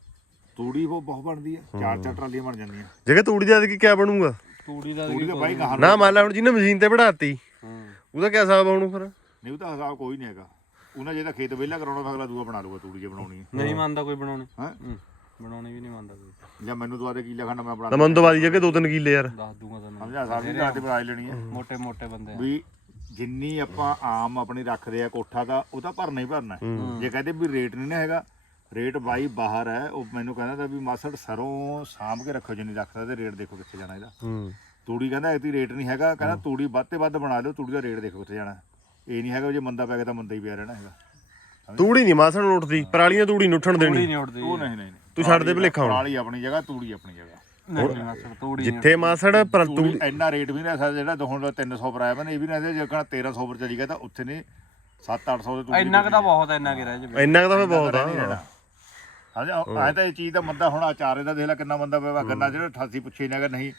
ਤੂੜੀ ਉਹ ਬਹੁਤ ਬਣਦੀ ਆ ਚਾਰ ਚਾਰ ਟਰਾਲੀਆਂ ਬਣ ਜਾਂਦੀਆਂ। ਜਗੇ ਤੂੜੀ ਦਾ ਕੀ ਕਿਆ ਬਣੂਗਾ? ਤੂੜੀ ਦਾ ਤੂੜੀ ਦਾ ਬਾਈ ਕਹਾਂ ਨਾ ਮੰਨ ਲੈ ਹੁਣ ਜਿਹਨੇ ਮਸ਼ੀਨ ਤੇ ਵੜਾਤੀ ਉਹਦਾ ਕਿਆ ਹਿਸਾਬ ਆਉਣੂ ਫਿਰ? ਨਹੀਂ ਉਹਦਾ ਹਿਸਾਬ ਕੋਈ ਨਹੀਂ ਹੈਗਾ। ਉਹਨਾਂ ਜੇ ਖੇਤ ਵਿਹਲਾ ਕਰਾਉਣਾ ਫਗਲਾ ਦੂਆ ਬਣਾ ਲੂਗਾ ਤੂੜੀ ਜੇ ਬਣਾਉਣੀ ਹੈ ਨਹੀਂ ਮੰਨਦਾ ਕੋਈ ਬਣਾਉਣੀ। ਹੈ? ਬਣਾਉਣੀ ਵੀ ਨਹੀਂ ਮੰਨਦਾ ਕੋਈ। ਜਾਂ ਮੈਨੂੰ ਦੁਆਰੇ ਕੀ ਲਖਣਾ ਮੈਂ ਬਣਾ ਤਾਂ ਮਨ ਤੋਂ ਬਾਦੀ ਜਗੇ ਦੋ ਤਿੰਨ ਕਿਲੇ ਯਾਰ। ਦੱਸ ਦੂੰਗਾ ਤੈਨੂੰ। ਸਮਝਾ ਸਾਹਿਬ ਰਾਤ ਜਿੰਨੀ ਆਪਾਂ ਆਮ ਆਪਣੀ ਰੱਖਦੇ ਆ ਕੋਠਾ ਦਾ ਉਹ ਤਾਂ ਭਰਨਾ ਹੀ ਭਰਨਾ ਹੈ। ਜੇ ਕਹਿੰਦੇ ਵੀ ਰੇਟ ਨਹੀਂ ਨਾ ਹੈਗਾ ਰੇਟ ਬਾਈ ਬਾਹਰ ਹੈ ਉਹ ਮੈਨੂੰ ਕਹਿੰਦਾ ਤਾਂ ਵੀ ਮਾਸੜ ਸਰੋਂ ਸਾਂਭ ਕੇ ਰੱਖੋ ਜਿੰਨੀ ਰੱਖ ਸਕਦੇ ਰੇਟ ਦੇਖੋ ਕਿੱਥੇ ਜਾਣਾ ਇਹਦਾ। ਹੂੰ। ਤੂੜੀ ਕਹਿੰਦਾ ਇਹਦੀ ਰੇਟ ਨਹੀਂ ਹੈਗਾ ਕਹਿੰਦਾ ਤੂੜੀ ਵੱਧ ਤੇ ਵੱਧ ਬਣਾ ਲਿਓ ਤੂੜੀ ਦਾ ਰੇਟ ਦੇਖੋ ਕਿੱਥੇ ਜਾਣਾ ਇਹ ਨਹੀਂ ਹੈਗਾ ਵੀ ਜੇ ਮੰਦਾ ਪੈ ਗਿਆ ਤਾਂ ਮੰਦਾ ਹੀ ਪਿਆ ਰਹਿਣਾ ਹੈਗਾ। ਤੂੜੀ ਨਹੀਂ ਮਾਸਣ ਉੱਠਦੀ ਪਰਾਲੀਆਂ ਤੂੜੀ ਨੂੰ ਉੱਠਣ ਤੂੜੀ ਦੇਣੀ ਉਹ ਨਹੀਂ ਨਹੀਂ ਨਹੀਂ। ਤੂੰ ਛੱਡ ਦੇ ਭੁਲੇਖਾ ਹੁਣ। ਪਰਾਲੀ ਆਪਣੀ ਜਗ੍ਹਾ ਤੂੜੀ ਆਪਣੀ ਜਗ੍ਹਾ। ਨਹੀਂ ਮਾਸੜ ਤੂੜੀ ਨਹੀਂ। ਜਿੱਥੇ ਮਾਸੜ ਪਰ ਤੂੜੀ ਇੰਨਾ ਰੇਟ ਵੀ ਨਹੀਂ ਸਕਦਾ ਜਿਹੜਾ ਹੁਣ 300 ਪਰ ਆਇਆ ਬਨੇ ਇਹ ਵੀ ਨਹੀਂ ਜੇ ਕਹਣਾ 1300 ਪਰ ਚਲੀ ਗਿਆ ਤਾਂ ਉੱਥੇ ਨੇ 7-800 ਦੇ ਤੂੜੀ ਇੰਨਾ ਕੁ ਤਾਂ ਬਹੁਤ ਇੰਨਾ ਕਿ ਰਹਿ ਜਾਵੇ। ਇੰਨਾ ਕੁ ਤਾਂ ਫਿਰ ਬਹੁਤ ਆ। ਆਏ ਤਾਂ ਇਹ ਚੀਜ਼ ਦਾ ਮੰਦਾ ਹੁਣ ਆਚਾਰੇ ਦਾ ਦੇਖ ਲੈ ਕਿੰਨਾ ਮੰਦਾ ਪਿਆ ਵਾ, ਗੰਨਾ ਜਿਹੜਾ 88 ਪੁੱਛੇ ਨਾ ਨਹੀਂ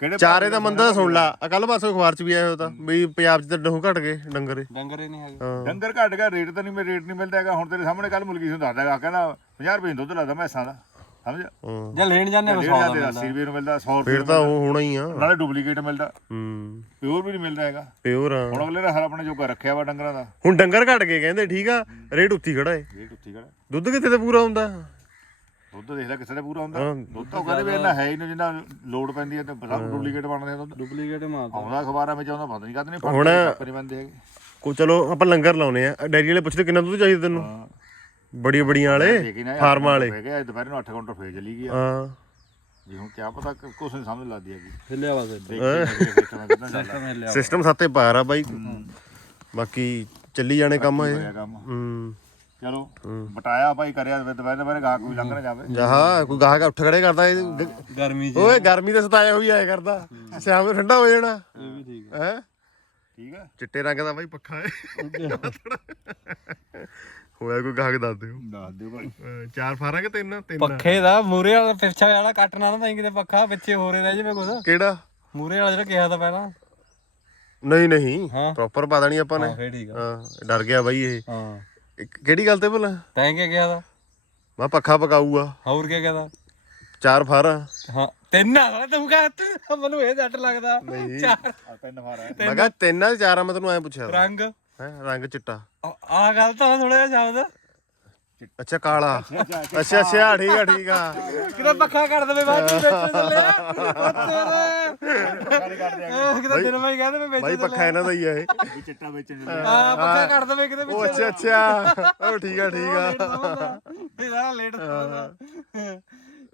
ਕਿਹੜੇ ਚਾਰੇ ਦਾ ਮੰਦਾ ਸੁਣ ਲਾ। ਆ ਕੱਲ ਪਾਸੋਂ ਅਖਬਾਰ ਚ ਵੀ ਆਇਆ ਹੋਇਆ ਤਾਂ ਵੀ ਪੰਜਾਬ ਚ ਤਾਂ ਡਹੂ ਘਟ ਗਏ ਡੰਗਰੇ ਡੰਗਰੇ ਨਹੀਂ ਹੈਗੇ। ਹਾਂ। ਡੰਗਰ ਘਟ ਗਿਆ ਰੇਟ ਤਾਂ ਨਹੀਂ ਮੇ ਰੇਟ ਨਹੀਂ ਮਿਲਦਾ ਹੈਗਾ ਹੁਣ ਤੇਰੇ ਸਾਹਮਣੇ ਕੱਲ ਮੁਲਕੀ ਨੂੰ ਦੱਸਦਾ ਹੈਗਾ ਕਹਿੰਦਾ 50 ਰੁਪਏ ਦੁੱਧ ਲੱਗਦਾ ਮੈਸਾਂ ਦਾ। ਸਮਝ ਹਾਂ। ਜੇ ਲੈਣ ਜਾਂਦੇ ਬਸ ਹਜ਼ਾਰ ਦੇ 80 ਰੁਪਏ ਨੂੰ ਮਿਲਦਾ 100 ਰੁਪਏ ਫਿਰ ਤਾਂ ਉਹ ਹੋਣਾ ਹੀ ਆ। ਨਾਲੇ ਡੁਪਲੀਕੇਟ ਮਿਲਦਾ। ਹੂੰ। ਪਿਓਰ ਵੀ ਨਹੀਂ ਮਿਲਦਾ ਹੈਗਾ। ਪਿਓਰ ਆ। ਹੁਣ ਅਗਲੇ ਨੇ ਹਰ ਆਪਣੇ ਜੋਗਾ ਰੱਖਿਆ ਵਾ ਡੰਗਰਾਂ ਦਾ। ਹੁਣ ਡੰਗਰ ਘਟ ਗਏ ਕਹਿੰਦੇ ਠੀਕ ਆ? ਰੇਟ ਉੱਤੀ ਖੜਾ ਏ। ਇਹ ਟੁੱਟੀ ਖੜਾ। ਦੁੱਧ ਕਿੱਥੇ ਤੇ ਪੂਰਾ ਹੁੰਦਾ? ਦੁੱਧ ਦੇਖ ਲੈ ਕਿਸੇ ਦਾ ਪੂਰਾ ਹੁੰਦਾ। ਹਾਂ। ਦੁੱਧ ਤਾਂ ਕਹਿੰਦੇ ਵੀ ਇੰਨਾ ਹੈ ਹੀ ਨਹੀਂ ਜਿੰਨਾ ਲੋਡ ਪੈਂਦੀ ਹੈ ਤੇ ਸਭ ਡੁਪਲੀਕੇਟ ਬਣਦੇ ਆ ਦੁੱਧ। ਡੁਪਲੀਕੇਟ ਮਾਰਦਾ ਆਉਂਦਾ ਅਖਬਾਰਾਂ ਵਿੱਚ ਆਉਂਦਾ ਪਤਾ ਨਹੀਂ ਕਦ ਨਹੀਂ ਹੁਣ- ਨਹੀਂ ਬੰਦੇ ਹੈਗੇ। ਕੋ ਚਲੋ ਆਪਾਂ ਲੰਗਰ ਲਾਉਨੇ ਆ। ਡੈਰੀ ਵਾਲੇ ਪੁੱਛਦੇ ਕਿੰਨਾ ਦੁੱਧ ਚਾਹੀਦਾ ਤੈਨੂੰ? ਹਾਂ। ਬੜੀਆਂ ਬੜੀਆਂ ਵਾਲੇ ਦੇਖੀ ਨਾ ਫਾਰਮ ਵਾਲੇ। ਗਿਆ ਦੁਪਹਿਰ ਨੂੰ 8 ਘੰਟੇ ਫੇਰ ਚਲੀ ਗਈ ਆ। ਹਾਂ। ਜੀ ਹੁਣ ਕੀ ਪਤਾ ਕਿ- ਕੁਛ ਨਹੀਂ ਸਮਝ ਲੱਗਦੀ ਹੈਗੀ। ਹਿੱਲਿਆ ਬਸ ਦੇਖ ਕੇ ਸਿਸਟਮ ਕਿਦਾਂ ਚੱਲਦਾ। ਸਿਸਟਮ ਹਿੱਲਿਆ ਸਿਸਟਮ ਸਾਤੇ ਪਾਰ ਆ ਬਾਈ। ਬਾਕੀ ਚੱਲੀ ਜਾਣੇ ਕੰਮ ਇਹ। ਹੋਇਆ ਕੰਮ। ਹੂੰ। ਚਲੋ ਬਟਾਇਆ ਭਾਈ ਕਰਿਆ ਦੁਪਹਿਰ ਦੁਪਹਿਰ ਗਾਹ ਕੋਈ ਲੰਘ ਨਾ ਜਾਵੇ। ਜਹਾ ਕੋਈ ਗਾਹਕ ਉੱਠ ਖੜੇ ਕਰਦਾ ਇਹ। ਗ- ਗਰਮੀ ਚ ਓਏ ਗਰਮੀ ਤੇ ਸਤਾਇਆ ਹੋਈ ਆਇਆ ਕਰਦਾ। ਸ਼ਾਮ ਨੂੰ ਠੰਡਾ ਹੋ ਜਾਣਾ। ਇਹ ਵੀ ਠੀਕ ਹੈ? ਠੀਕ ਹੈ ਚਿੱਟੇ ਰੰਗ ਦਾ ਬਾਈ ਪੱਖਾ ਹੈ। ਹੋਇਆ ਕੋਈ ਗਾਹਕ ਦੱਸ ਦਿਓ। ਦੱਸ ਦਿਓ ਭਾਈ। ਅਹ ਚਾਰ ਫਾਰਾਂ ਕਿ ਤਿੰਨ? ਤਿੰਨ। ਪੱਖੇ ਦਾ ਮੂਰੇ ਵਾਲਾ ਪਿੱਛੇ ਵਾਲਾ ਕੱਟਣਾ ਨਾ ਤਾਂ ਕਿਤੇ ਪੱਖਾ ਪਿੱਛੇ ਹੋਰੇ ਰਹਿ ਜਾਵੇ ਕੁਛ। ਕਿਹੜਾ? ਮੂਰੇ ਵਾਲਾ ਜਿਹੜਾ ਕਿਹਾ ਤਾਂ ਪਹਿਲਾਂ। ਨਹੀਂ ਨਹੀਂ। ਹਾਂ। ਪ੍ਰੋਪਰ ਪਤਾ ਨਹੀਂ ਆਪਾਂ ਨੇ। ਹਾਂ ਫੇਰ ਠੀਕ ਆ। ਹਾਂ ਡਰ ਗਿਆ ਬਾਈ ਇਹ। ਹਾਂ। ਇੱਕ- ਕਿਹੜੀ ਗੱਲ ਤੇ ਭਲਾ? ਤੈਂ ਕੀ ਕਿਹਾ ਤਾਂ? ਮੈਂ ਪੱਖਾ ਪਕਾਊਗਾ। ਹੋਰ ਕੀ ਕਿਹਾ ਚਾਰ ਫਾਰਾ। ਹਾਂ ਤਿੰਨ ਆ ਸਾਲਾ ਤੂੰ ਕਹ ਮੈਨੂੰ ਇਹ ਜੱਟ ਲੱਗਦਾ। ਚਾਰ। ਤਿੰਨ ਵਾਰ ਹੈ ਮੈਂ ਕਿਹਾ ਤਿੰਨ ਆ ਚਾਰ ਆ ਮੈਂ ਤੈਨੂੰ ਐ ਪੁੱਛਿਆ ਰੰਗ। ਹੈ ਰੰਗ ਚਿੱਟਾ। ਆ ਗੱਲ ਤਾਂ ਥੋੜਾ ਜਿਹਾ ਸ਼ਬਦ ਅੱਛਾ ਕਾਲਾ। ਅੱਛਾ ਅੱਛਾ ਠੀਕ ਆ ਠੀਕ ਆ। ਕਿਤੇ ਪੱਖਾ ਕਰ ਦੇਵੇ ਬਾਅਦ ਵਿੱਚ ਵੇਚਣ ਚੱਲਿਆ ਕਿਤੇ ਦਿਨ ਮੈਂ ਕਹਿੰਦੇ ਮੈਂ ਬਾਈ ਵੇਚਣ ਪੱਖਾ ਇਹਨਾਂ ਦਾ ਹੀ ਆ ਇਹ। ਵੀ ਚਿੱਟਾ ਵੇਚਣ ਚੱਲੇ ਆ ਪੱਖਾ ਕਰ ਦੇਵੇ ਕਿਤੇ ਉਹ ਅੱਛਾ ਅੱਛਾ। ਉਹ ਠੀਕ ਆ ਠੀਕ ਆ। ਇਹ ਸਾਰਾ ਲੇਟ ਸੌਂਦਾ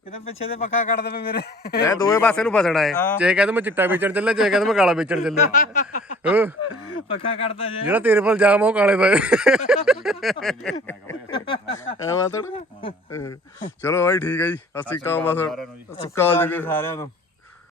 ਕਿਤੇ ਪਿੱਛੇ ਦੇ ਪੱਖਾ ਕਰ ਦੇਵੇ ਮੇਰੇ। ਮੈਂ ਦੋਵੇਂ ਪਾਸੇ ਨੂੰ ਫਸਣਾ ਹੈ। ਜੇ ਕਹਿੰਦੇ ਮੈਂ ਚਿੱਟਾ ਵੇਚਣ ਚੱਲਿਆ ਜੇ ਕਹਿੰਦੇ ਮੈਂ ਕਾਲਾ ਵੇਚਣ ਚੱਲਿਆ। ਉਹ, ਪੱਖਾ ਕਰਦਾ ਜੇ। ਜਿਹੜਾ ਤੇਰੇ ਕੋਲ ਜਾਮ ਉਹ ਕਾਲੇ ਦਾ ਹੈ। ਐ ਚਲੋ ਬਾਈ ਠੀਕ ਹੈ ਜੀ। ਅਸੀਂ ਨੂੰ ਜੀ ਅਸੀਂ ਕਾਲ ਜੀ ਸਾਰਿਆਂ ਨੂੰ।